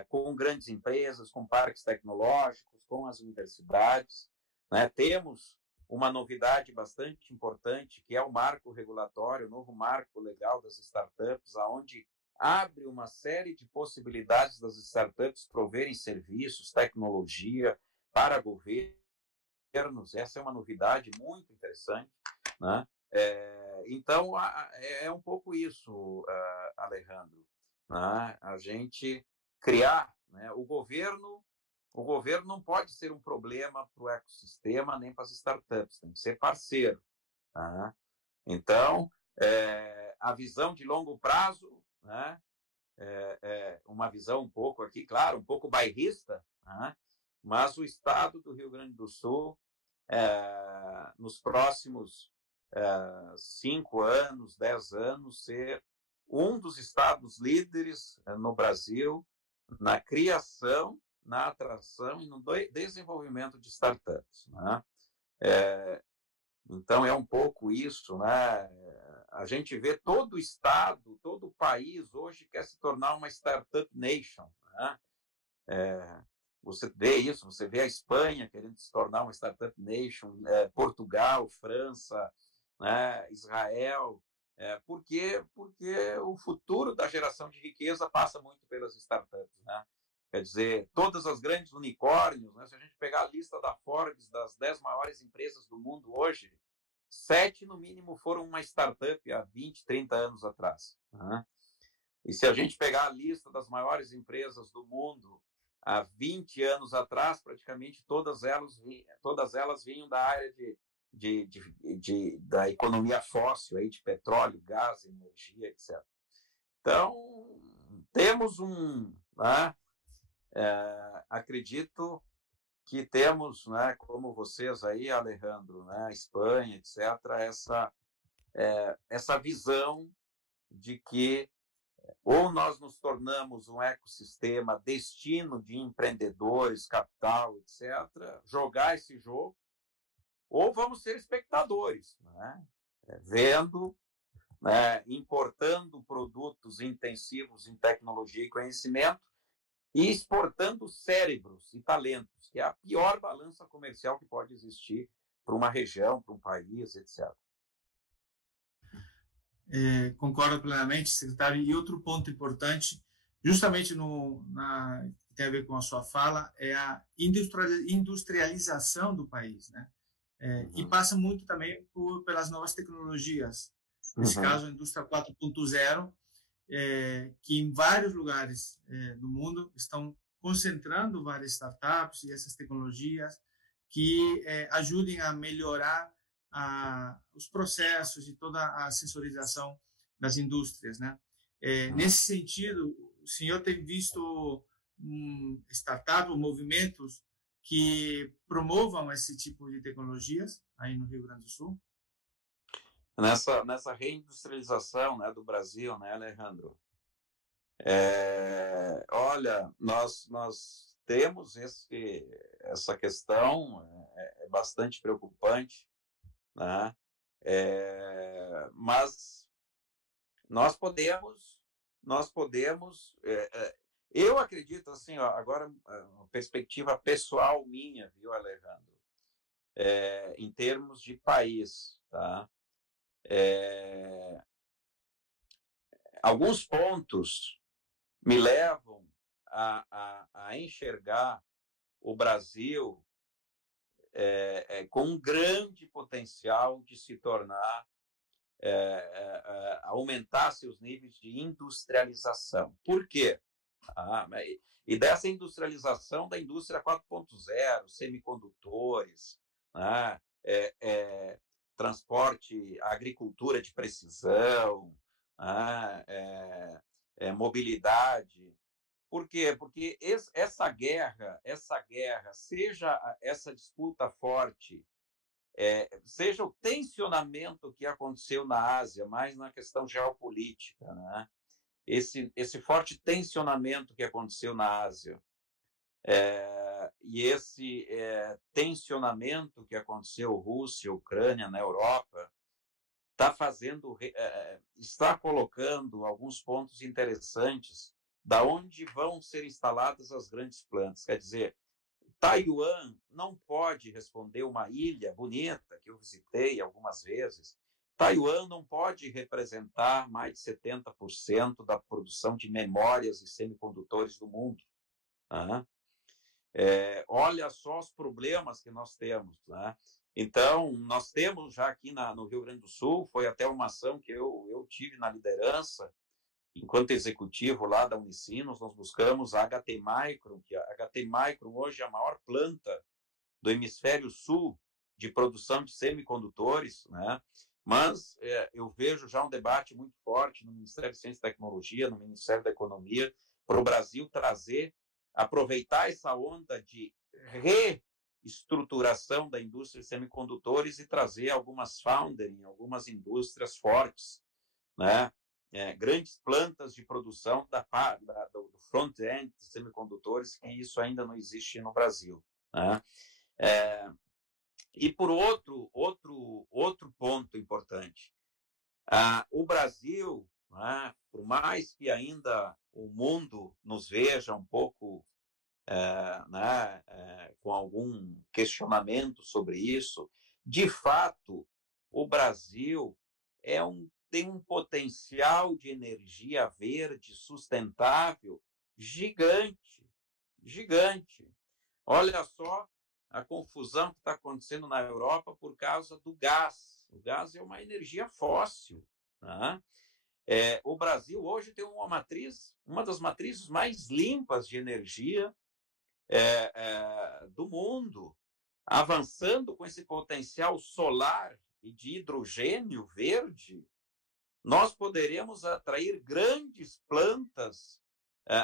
com grandes empresas, com parques tecnológicos, com as universidades, né. Temos uma novidade bastante importante, que é o marco regulatório, o novo marco legal das startups, onde abre uma série de possibilidades das startups proverem serviços, tecnologia para governos. Essa é uma novidade muito interessante, né? Então, é um pouco isso, Alejandro, né? A gente criar, né? O governo não pode ser um problema para o ecossistema nem para as startups, tem que ser parceiro, né? Então, a visão de longo prazo, né? Uma visão um pouco aqui, claro, um pouco bairrista, né? Mas o estado do Rio Grande do Sul, nos próximos 5 anos, 10 anos, ser um dos estados líderes no Brasil na criação, na atração e no desenvolvimento de startups, né? Então, é um pouco isso, né? A gente vê todo o estado, todo o país hoje quer se tornar uma startup nation, né? Você vê isso, você vê a Espanha querendo se tornar uma startup nation, Portugal, França, né, Israel, porque o futuro da geração de riqueza passa muito pelas startups, né? Quer dizer, todas as grandes unicórnios, né, se a gente pegar a lista da Forbes das 10 maiores empresas do mundo hoje, 7 no mínimo foram uma startup há 20, 30 anos atrás, né? E se a gente pegar a lista das maiores empresas do mundo há 20 anos atrás, praticamente todas elas vinham da área da economia fóssil, aí, de petróleo, gás, energia, etc. Então, temos né, acredito que temos, né, como vocês aí, Alejandro, né, Espanha, etc., essa visão de que ou nós nos tornamos um ecossistema destino de empreendedores, capital, etc., jogar esse jogo, ou vamos ser espectadores, né? Vendo, né, importando produtos intensivos em tecnologia e conhecimento e exportando cérebros e talentos, que é a pior balança comercial que pode existir para uma região, para um país, etc. Concordo plenamente, secretário. E outro ponto importante justamente que tem a ver com a sua fala, é a industrialização do país, né? E passa muito também pelas novas tecnologias. Nesse caso, a indústria 4.0, que em vários lugares do mundo estão concentrando várias startups e essas tecnologias que ajudem a melhorar os processos e toda a sensorização das indústrias, né? Nesse sentido, o senhor tem visto startups ou movimentos que promovam esse tipo de tecnologias aí no Rio Grande do Sul? Nessa reindustrialização, né, do Brasil, né, Alejandro? Olha, nós temos essa questão, bastante preocupante, né? Mas nós podemos, eu acredito assim, ó, agora uma perspectiva pessoal minha, viu, Alejandro? Em termos de país, tá? Alguns pontos me levam a enxergar o Brasil com um grande potencial de se tornar, aumentar seus níveis de industrialização. Por quê? E dessa industrialização da indústria 4.0, semicondutores, né? Transporte, agricultura de precisão, mobilidade. Por quê? Porque essa guerra, seja essa disputa forte, seja o tensionamento que aconteceu na Ásia, mais na questão geopolítica, né? Esse forte tensionamento que aconteceu na Ásia, e esse tensionamento que aconteceu Rússia, Ucrânia, na Europa, está colocando alguns pontos interessantes da onde vão ser instaladas as grandes plantas. Quer dizer, Taiwan não pode responder uma ilha bonita, que eu visitei algumas vezes. Taiwan não pode representar mais de 70% da produção de memórias e semicondutores do mundo. Olha só os problemas que nós temos, né? Então, nós temos já aqui no Rio Grande do Sul, foi até uma ação que eu tive na liderança, enquanto executivo lá da Unicinos, nós buscamos a HT Micron, que a HT Micron hoje é a maior planta do hemisfério sul de produção de semicondutores, né? Mas eu vejo já um debate muito forte no Ministério de Ciência e Tecnologia, no Ministério da Economia, para o Brasil aproveitar essa onda de reestruturação da indústria de semicondutores e trazer algumas foundering, algumas indústrias fortes, né? Grandes plantas de produção do front-end de semicondutores, que isso ainda não existe no Brasil, né? E por outro ponto importante, o Brasil, né, por mais que ainda o mundo nos veja um pouco com algum questionamento sobre isso, de fato, o Brasil tem um potencial de energia verde sustentável gigante, gigante. Olha só a confusão que está acontecendo na Europa por causa do gás. O gás é uma energia fóssil, né? O Brasil hoje tem uma das matrizes mais limpas de energia do mundo, avançando com esse potencial solar e de hidrogênio verde. Nós poderemos atrair grandes plantas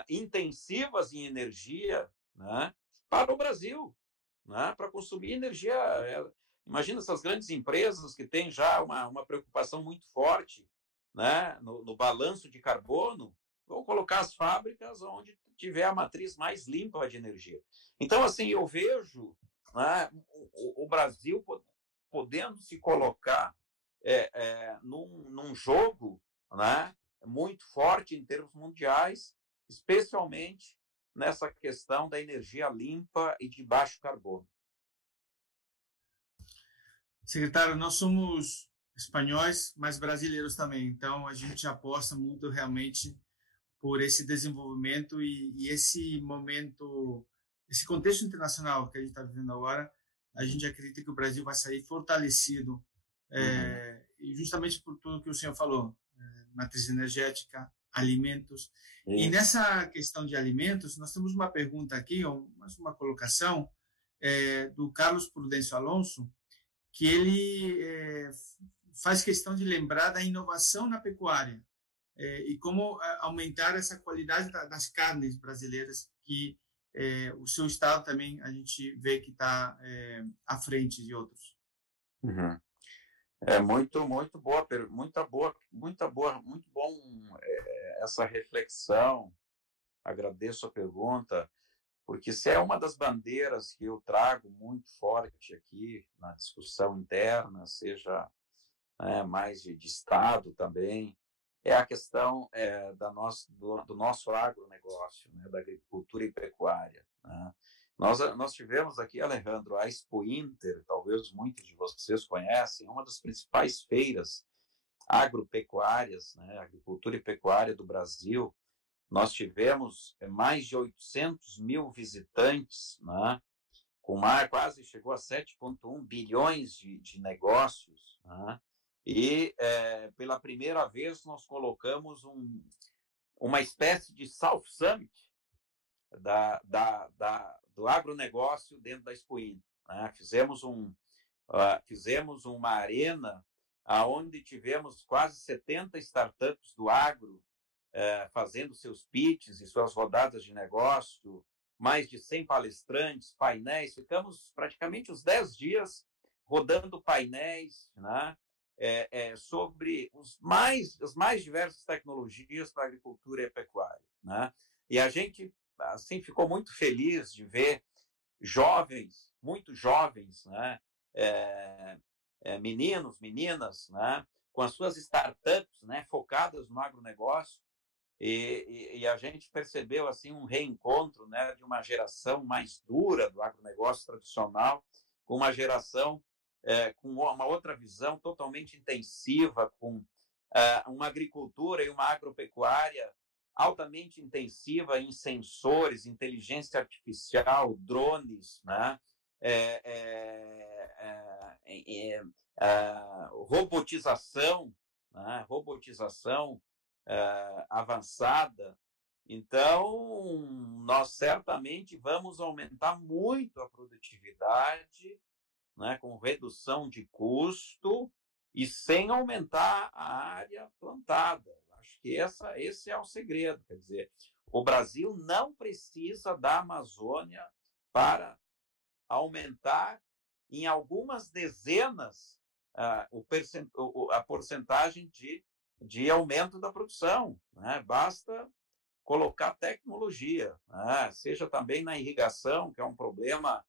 intensivas em energia, né, para o Brasil, né, para consumir energia. Imagina essas grandes empresas que têm já uma preocupação muito forte, né, no balanço de carbono, vão colocar as fábricas onde tiver a matriz mais limpa de energia. Então, assim, eu vejo, né, o Brasil podendo se colocar num jogo, né, muito forte em termos mundiais, especialmente nessa questão da energia limpa e de baixo carbono. Secretário, nós somos espanhóis, mas brasileiros também, então a gente aposta muito realmente por esse desenvolvimento e esse momento, esse contexto internacional que a gente está vivendo agora. A gente acredita que o Brasil vai sair fortalecido, e justamente por tudo que o senhor falou, matriz energética, alimentos. E nessa questão de alimentos, nós temos uma pergunta aqui, uma colocação do Carlos Prudêncio Alonso, que ele faz questão de lembrar da inovação na pecuária e como aumentar essa qualidade das carnes brasileiras, que o seu estado também a gente vê que está à frente de outros. Uhum. Muito boa, muito bom essa reflexão. Agradeço a pergunta, porque se é uma das bandeiras que eu trago muito forte aqui na discussão interna, seja mais de Estado também, é a questão do nosso agronegócio, né, da agricultura e pecuária. Né? Nós tivemos aqui, Alejandro, a Expo Inter, talvez muitos de vocês conhecem, uma das principais feiras agropecuárias, né, agricultura e pecuária do Brasil. Nós tivemos mais de 800 mil visitantes, né, quase chegou a 7,1 bilhões de negócios, né, e pela primeira vez nós colocamos uma espécie de South Summit do agronegócio dentro da Expo Inter. Né? Fizemos uma arena onde tivemos quase 70 startups do agro fazendo seus pitches e suas rodadas de negócio, mais de 100 palestrantes, painéis. Ficamos praticamente os 10 dias rodando painéis, né? Sobre as mais diversas tecnologias para a agricultura e a pecuária. Né? E a gente assim ficou muito feliz de ver jovens, muito jovens, né? Meninos, meninas, né? Com as suas startups, né? Focadas no agronegócio, e a gente percebeu assim um reencontro, né? De uma geração mais dura do agronegócio tradicional com uma geração com uma outra visão totalmente intensiva, com uma agricultura e uma agropecuária altamente intensiva em sensores, inteligência artificial, drones, né? Robotização, né? Robotização avançada. Então, nós certamente vamos aumentar muito a produtividade, né, com redução de custo e sem aumentar a área plantada. Acho que esse é o segredo. Quer dizer, o Brasil não precisa da Amazônia para aumentar em algumas dezenas a porcentagem de aumento da produção. Né? Basta colocar tecnologia, né? Seja também na irrigação, que é um problema.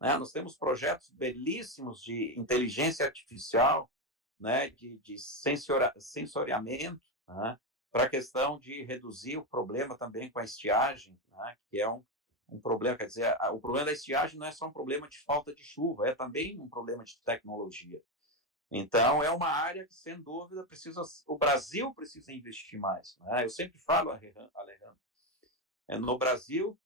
Nós temos projetos belíssimos de inteligência artificial, né, de sensoriamento, né, para a questão de reduzir o problema também com a estiagem, né, que é um problema. Quer dizer, o problema da estiagem não é só um problema de falta de chuva, é também um problema de tecnologia. Então, é uma área que, sem dúvida, o Brasil precisa investir mais. Né? Eu sempre falo, Alejandro, no Brasil,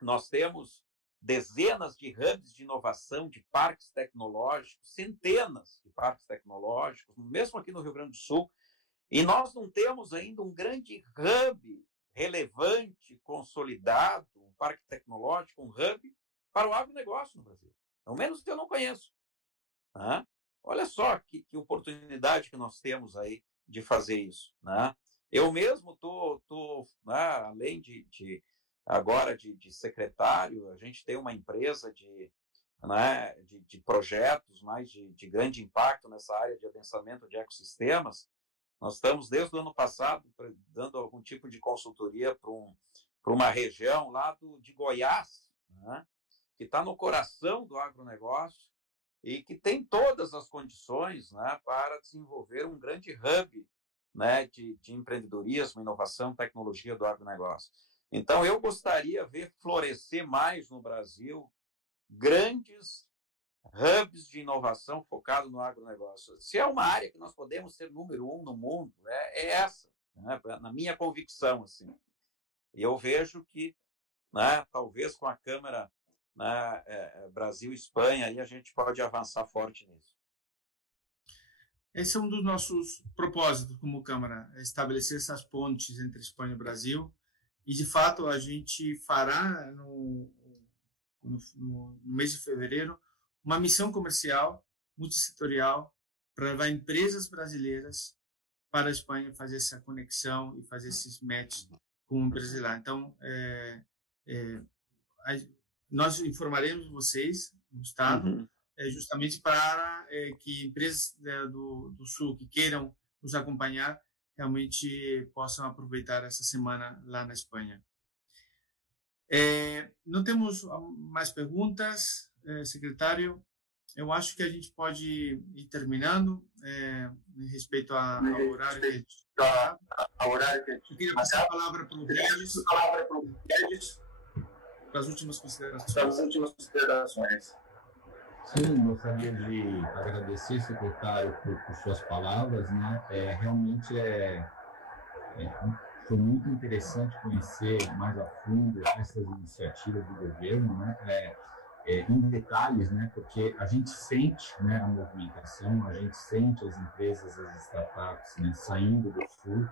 nós temos dezenas de hubs de inovação, de parques tecnológicos, centenas de parques tecnológicos, mesmo aqui no Rio Grande do Sul, e nós não temos ainda um grande hub relevante, consolidado, um parque tecnológico, um hub para o agronegócio no Brasil. Ao menos eu não conheço. Né? Olha só que oportunidade que nós temos aí de fazer isso. Né? Eu mesmo estou, além agora de secretário, a gente tem uma empresa de projetos mais de grande impacto nessa área de adensamento de ecossistemas. Nós estamos, desde o ano passado, dando algum tipo de consultoria para uma região lá de Goiás, né, que está no coração do agronegócio e que tem todas as condições, né, para desenvolver um grande hub, né, de empreendedorismo, inovação, tecnologia do agronegócio. Então, eu gostaria de ver florescer mais no Brasil grandes hubs de inovação focados no agronegócio. Se é uma área que nós podemos ser número 1 no mundo, é essa. né? Na minha convicção, assim. E eu vejo que, né, talvez com a Câmara, né, Brasil e Espanha, aí a gente pode avançar forte nisso. Esse é um dos nossos propósitos como Câmara, é estabelecer essas pontes entre Espanha e Brasil. E, de fato, a gente fará, no mês de fevereiro, uma missão comercial multissetorial para levar empresas brasileiras para a Espanha fazer essa conexão e fazer esses matches com empresas lá. Então, nós informaremos vocês, o Estado, justamente para que empresas do Sul que queiram nos acompanhar realmente possam aproveitar essa semana lá na Espanha. Não temos mais perguntas, secretário. Eu acho que a gente pode ir terminando em respeito ao horário que a gente está. Eu queria passar a palavra para o Regis para as últimas considerações. Sim, gostaria de agradecer, secretário, por suas palavras, né? Realmente foi muito interessante conhecer mais a fundo essas iniciativas do governo, né? Em detalhes, né? Porque a gente sente, né, a movimentação, a gente sente as empresas, as startups, né, saindo do Sul,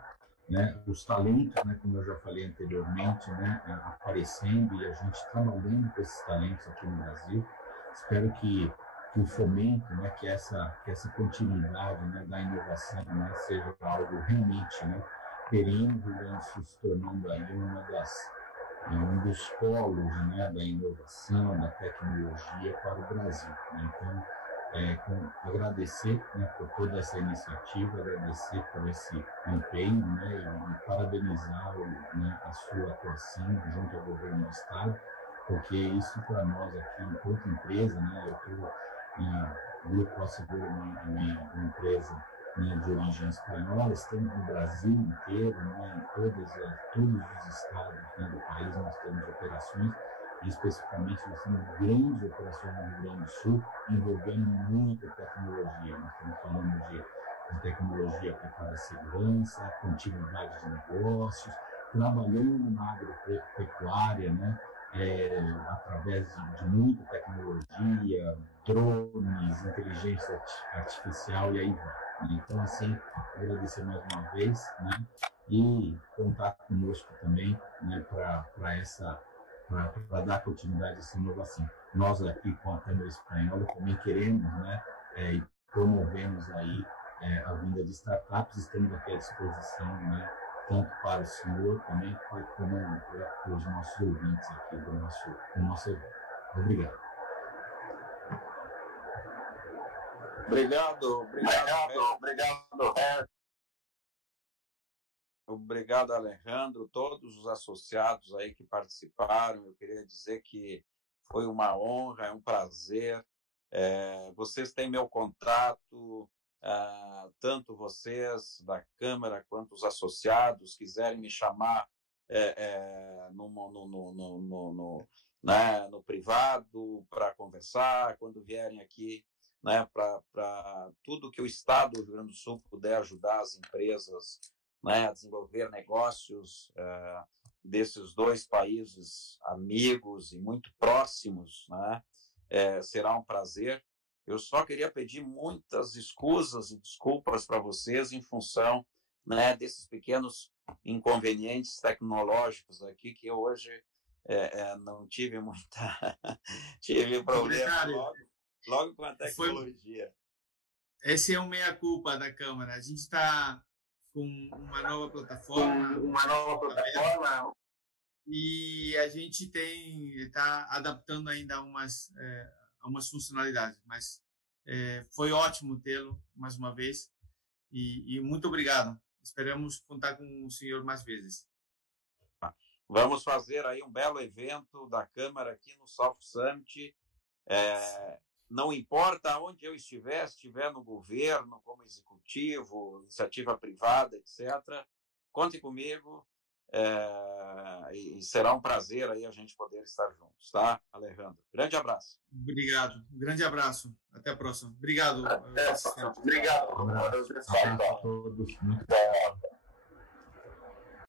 né? Os talentos, né, como eu já falei anteriormente, né, aparecendo e a gente trabalhando com esses talentos aqui no Brasil. Espero que o fomento, né, que essa continuidade, né, da inovação, né, seja algo realmente, né, perene, o Rio Grande do Sul se tornando aí um dos polos, né, da inovação, da tecnologia para o Brasil. Né? Então, agradecer, né, por toda essa iniciativa, agradecer por esse empenho, né, e parabenizar, né, a sua atuação junto ao governo do Estado, porque isso para nós aqui, enquanto empresa, né, eu estou em Grupo Asseguro, uma empresa, né, de origem espanhola, estamos no Brasil inteiro, né, em todos os estados, né, do país nós temos operações, e especificamente nós temos grandes operações no Rio Grande do Sul, envolvendo muita tecnologia. Nós estamos falando de tecnologia aplicada à segurança, continuidade de negócios, trabalhando na agropecuária, né, através de muita tecnologia, drones, inteligência artificial e aí vai. Então, assim, agradecer mais uma vez, né, e contar conosco também, né, para dar continuidade a essa inovação. Nós aqui com a Câmara Espanhola também queremos, né, e promovemos aí a vinda de startups, estamos aqui à disposição, né, tanto para o senhor também, como para os nossos ouvintes aqui do nosso evento. Obrigado. Obrigado, Alejandro, todos os associados aí que participaram. Eu queria dizer que foi uma honra, é um prazer. Vocês têm meu contato, tanto vocês da Câmara quanto os associados quiserem me chamar no privado para conversar, quando vierem aqui, né, para tudo que o Estado do Rio Grande do Sul puder ajudar as empresas, né, a desenvolver negócios desses dois países amigos e muito próximos, né, será um prazer. Eu só queria pedir muitas escusas e desculpas para vocês em função, né, desses pequenos inconvenientes tecnológicos aqui que hoje não tive tive problema logo com a tecnologia. Esse é um meia-culpa da Câmara. A gente está com uma nova plataforma. E a gente está adaptando ainda umas funcionalidades. Mas foi ótimo tê-lo mais uma vez. E muito obrigado. Esperamos contar com o senhor mais vezes. Vamos fazer aí um belo evento da Câmara aqui no South Summit. Não importa onde eu estiver no governo, como executivo, iniciativa privada, etc., conte comigo e será um prazer aí a gente poder estar juntos, tá, Alejandro? Grande abraço. Obrigado, um grande abraço. Até a próxima. Obrigado. Obrigado. Abraço a todos. Muito obrigado.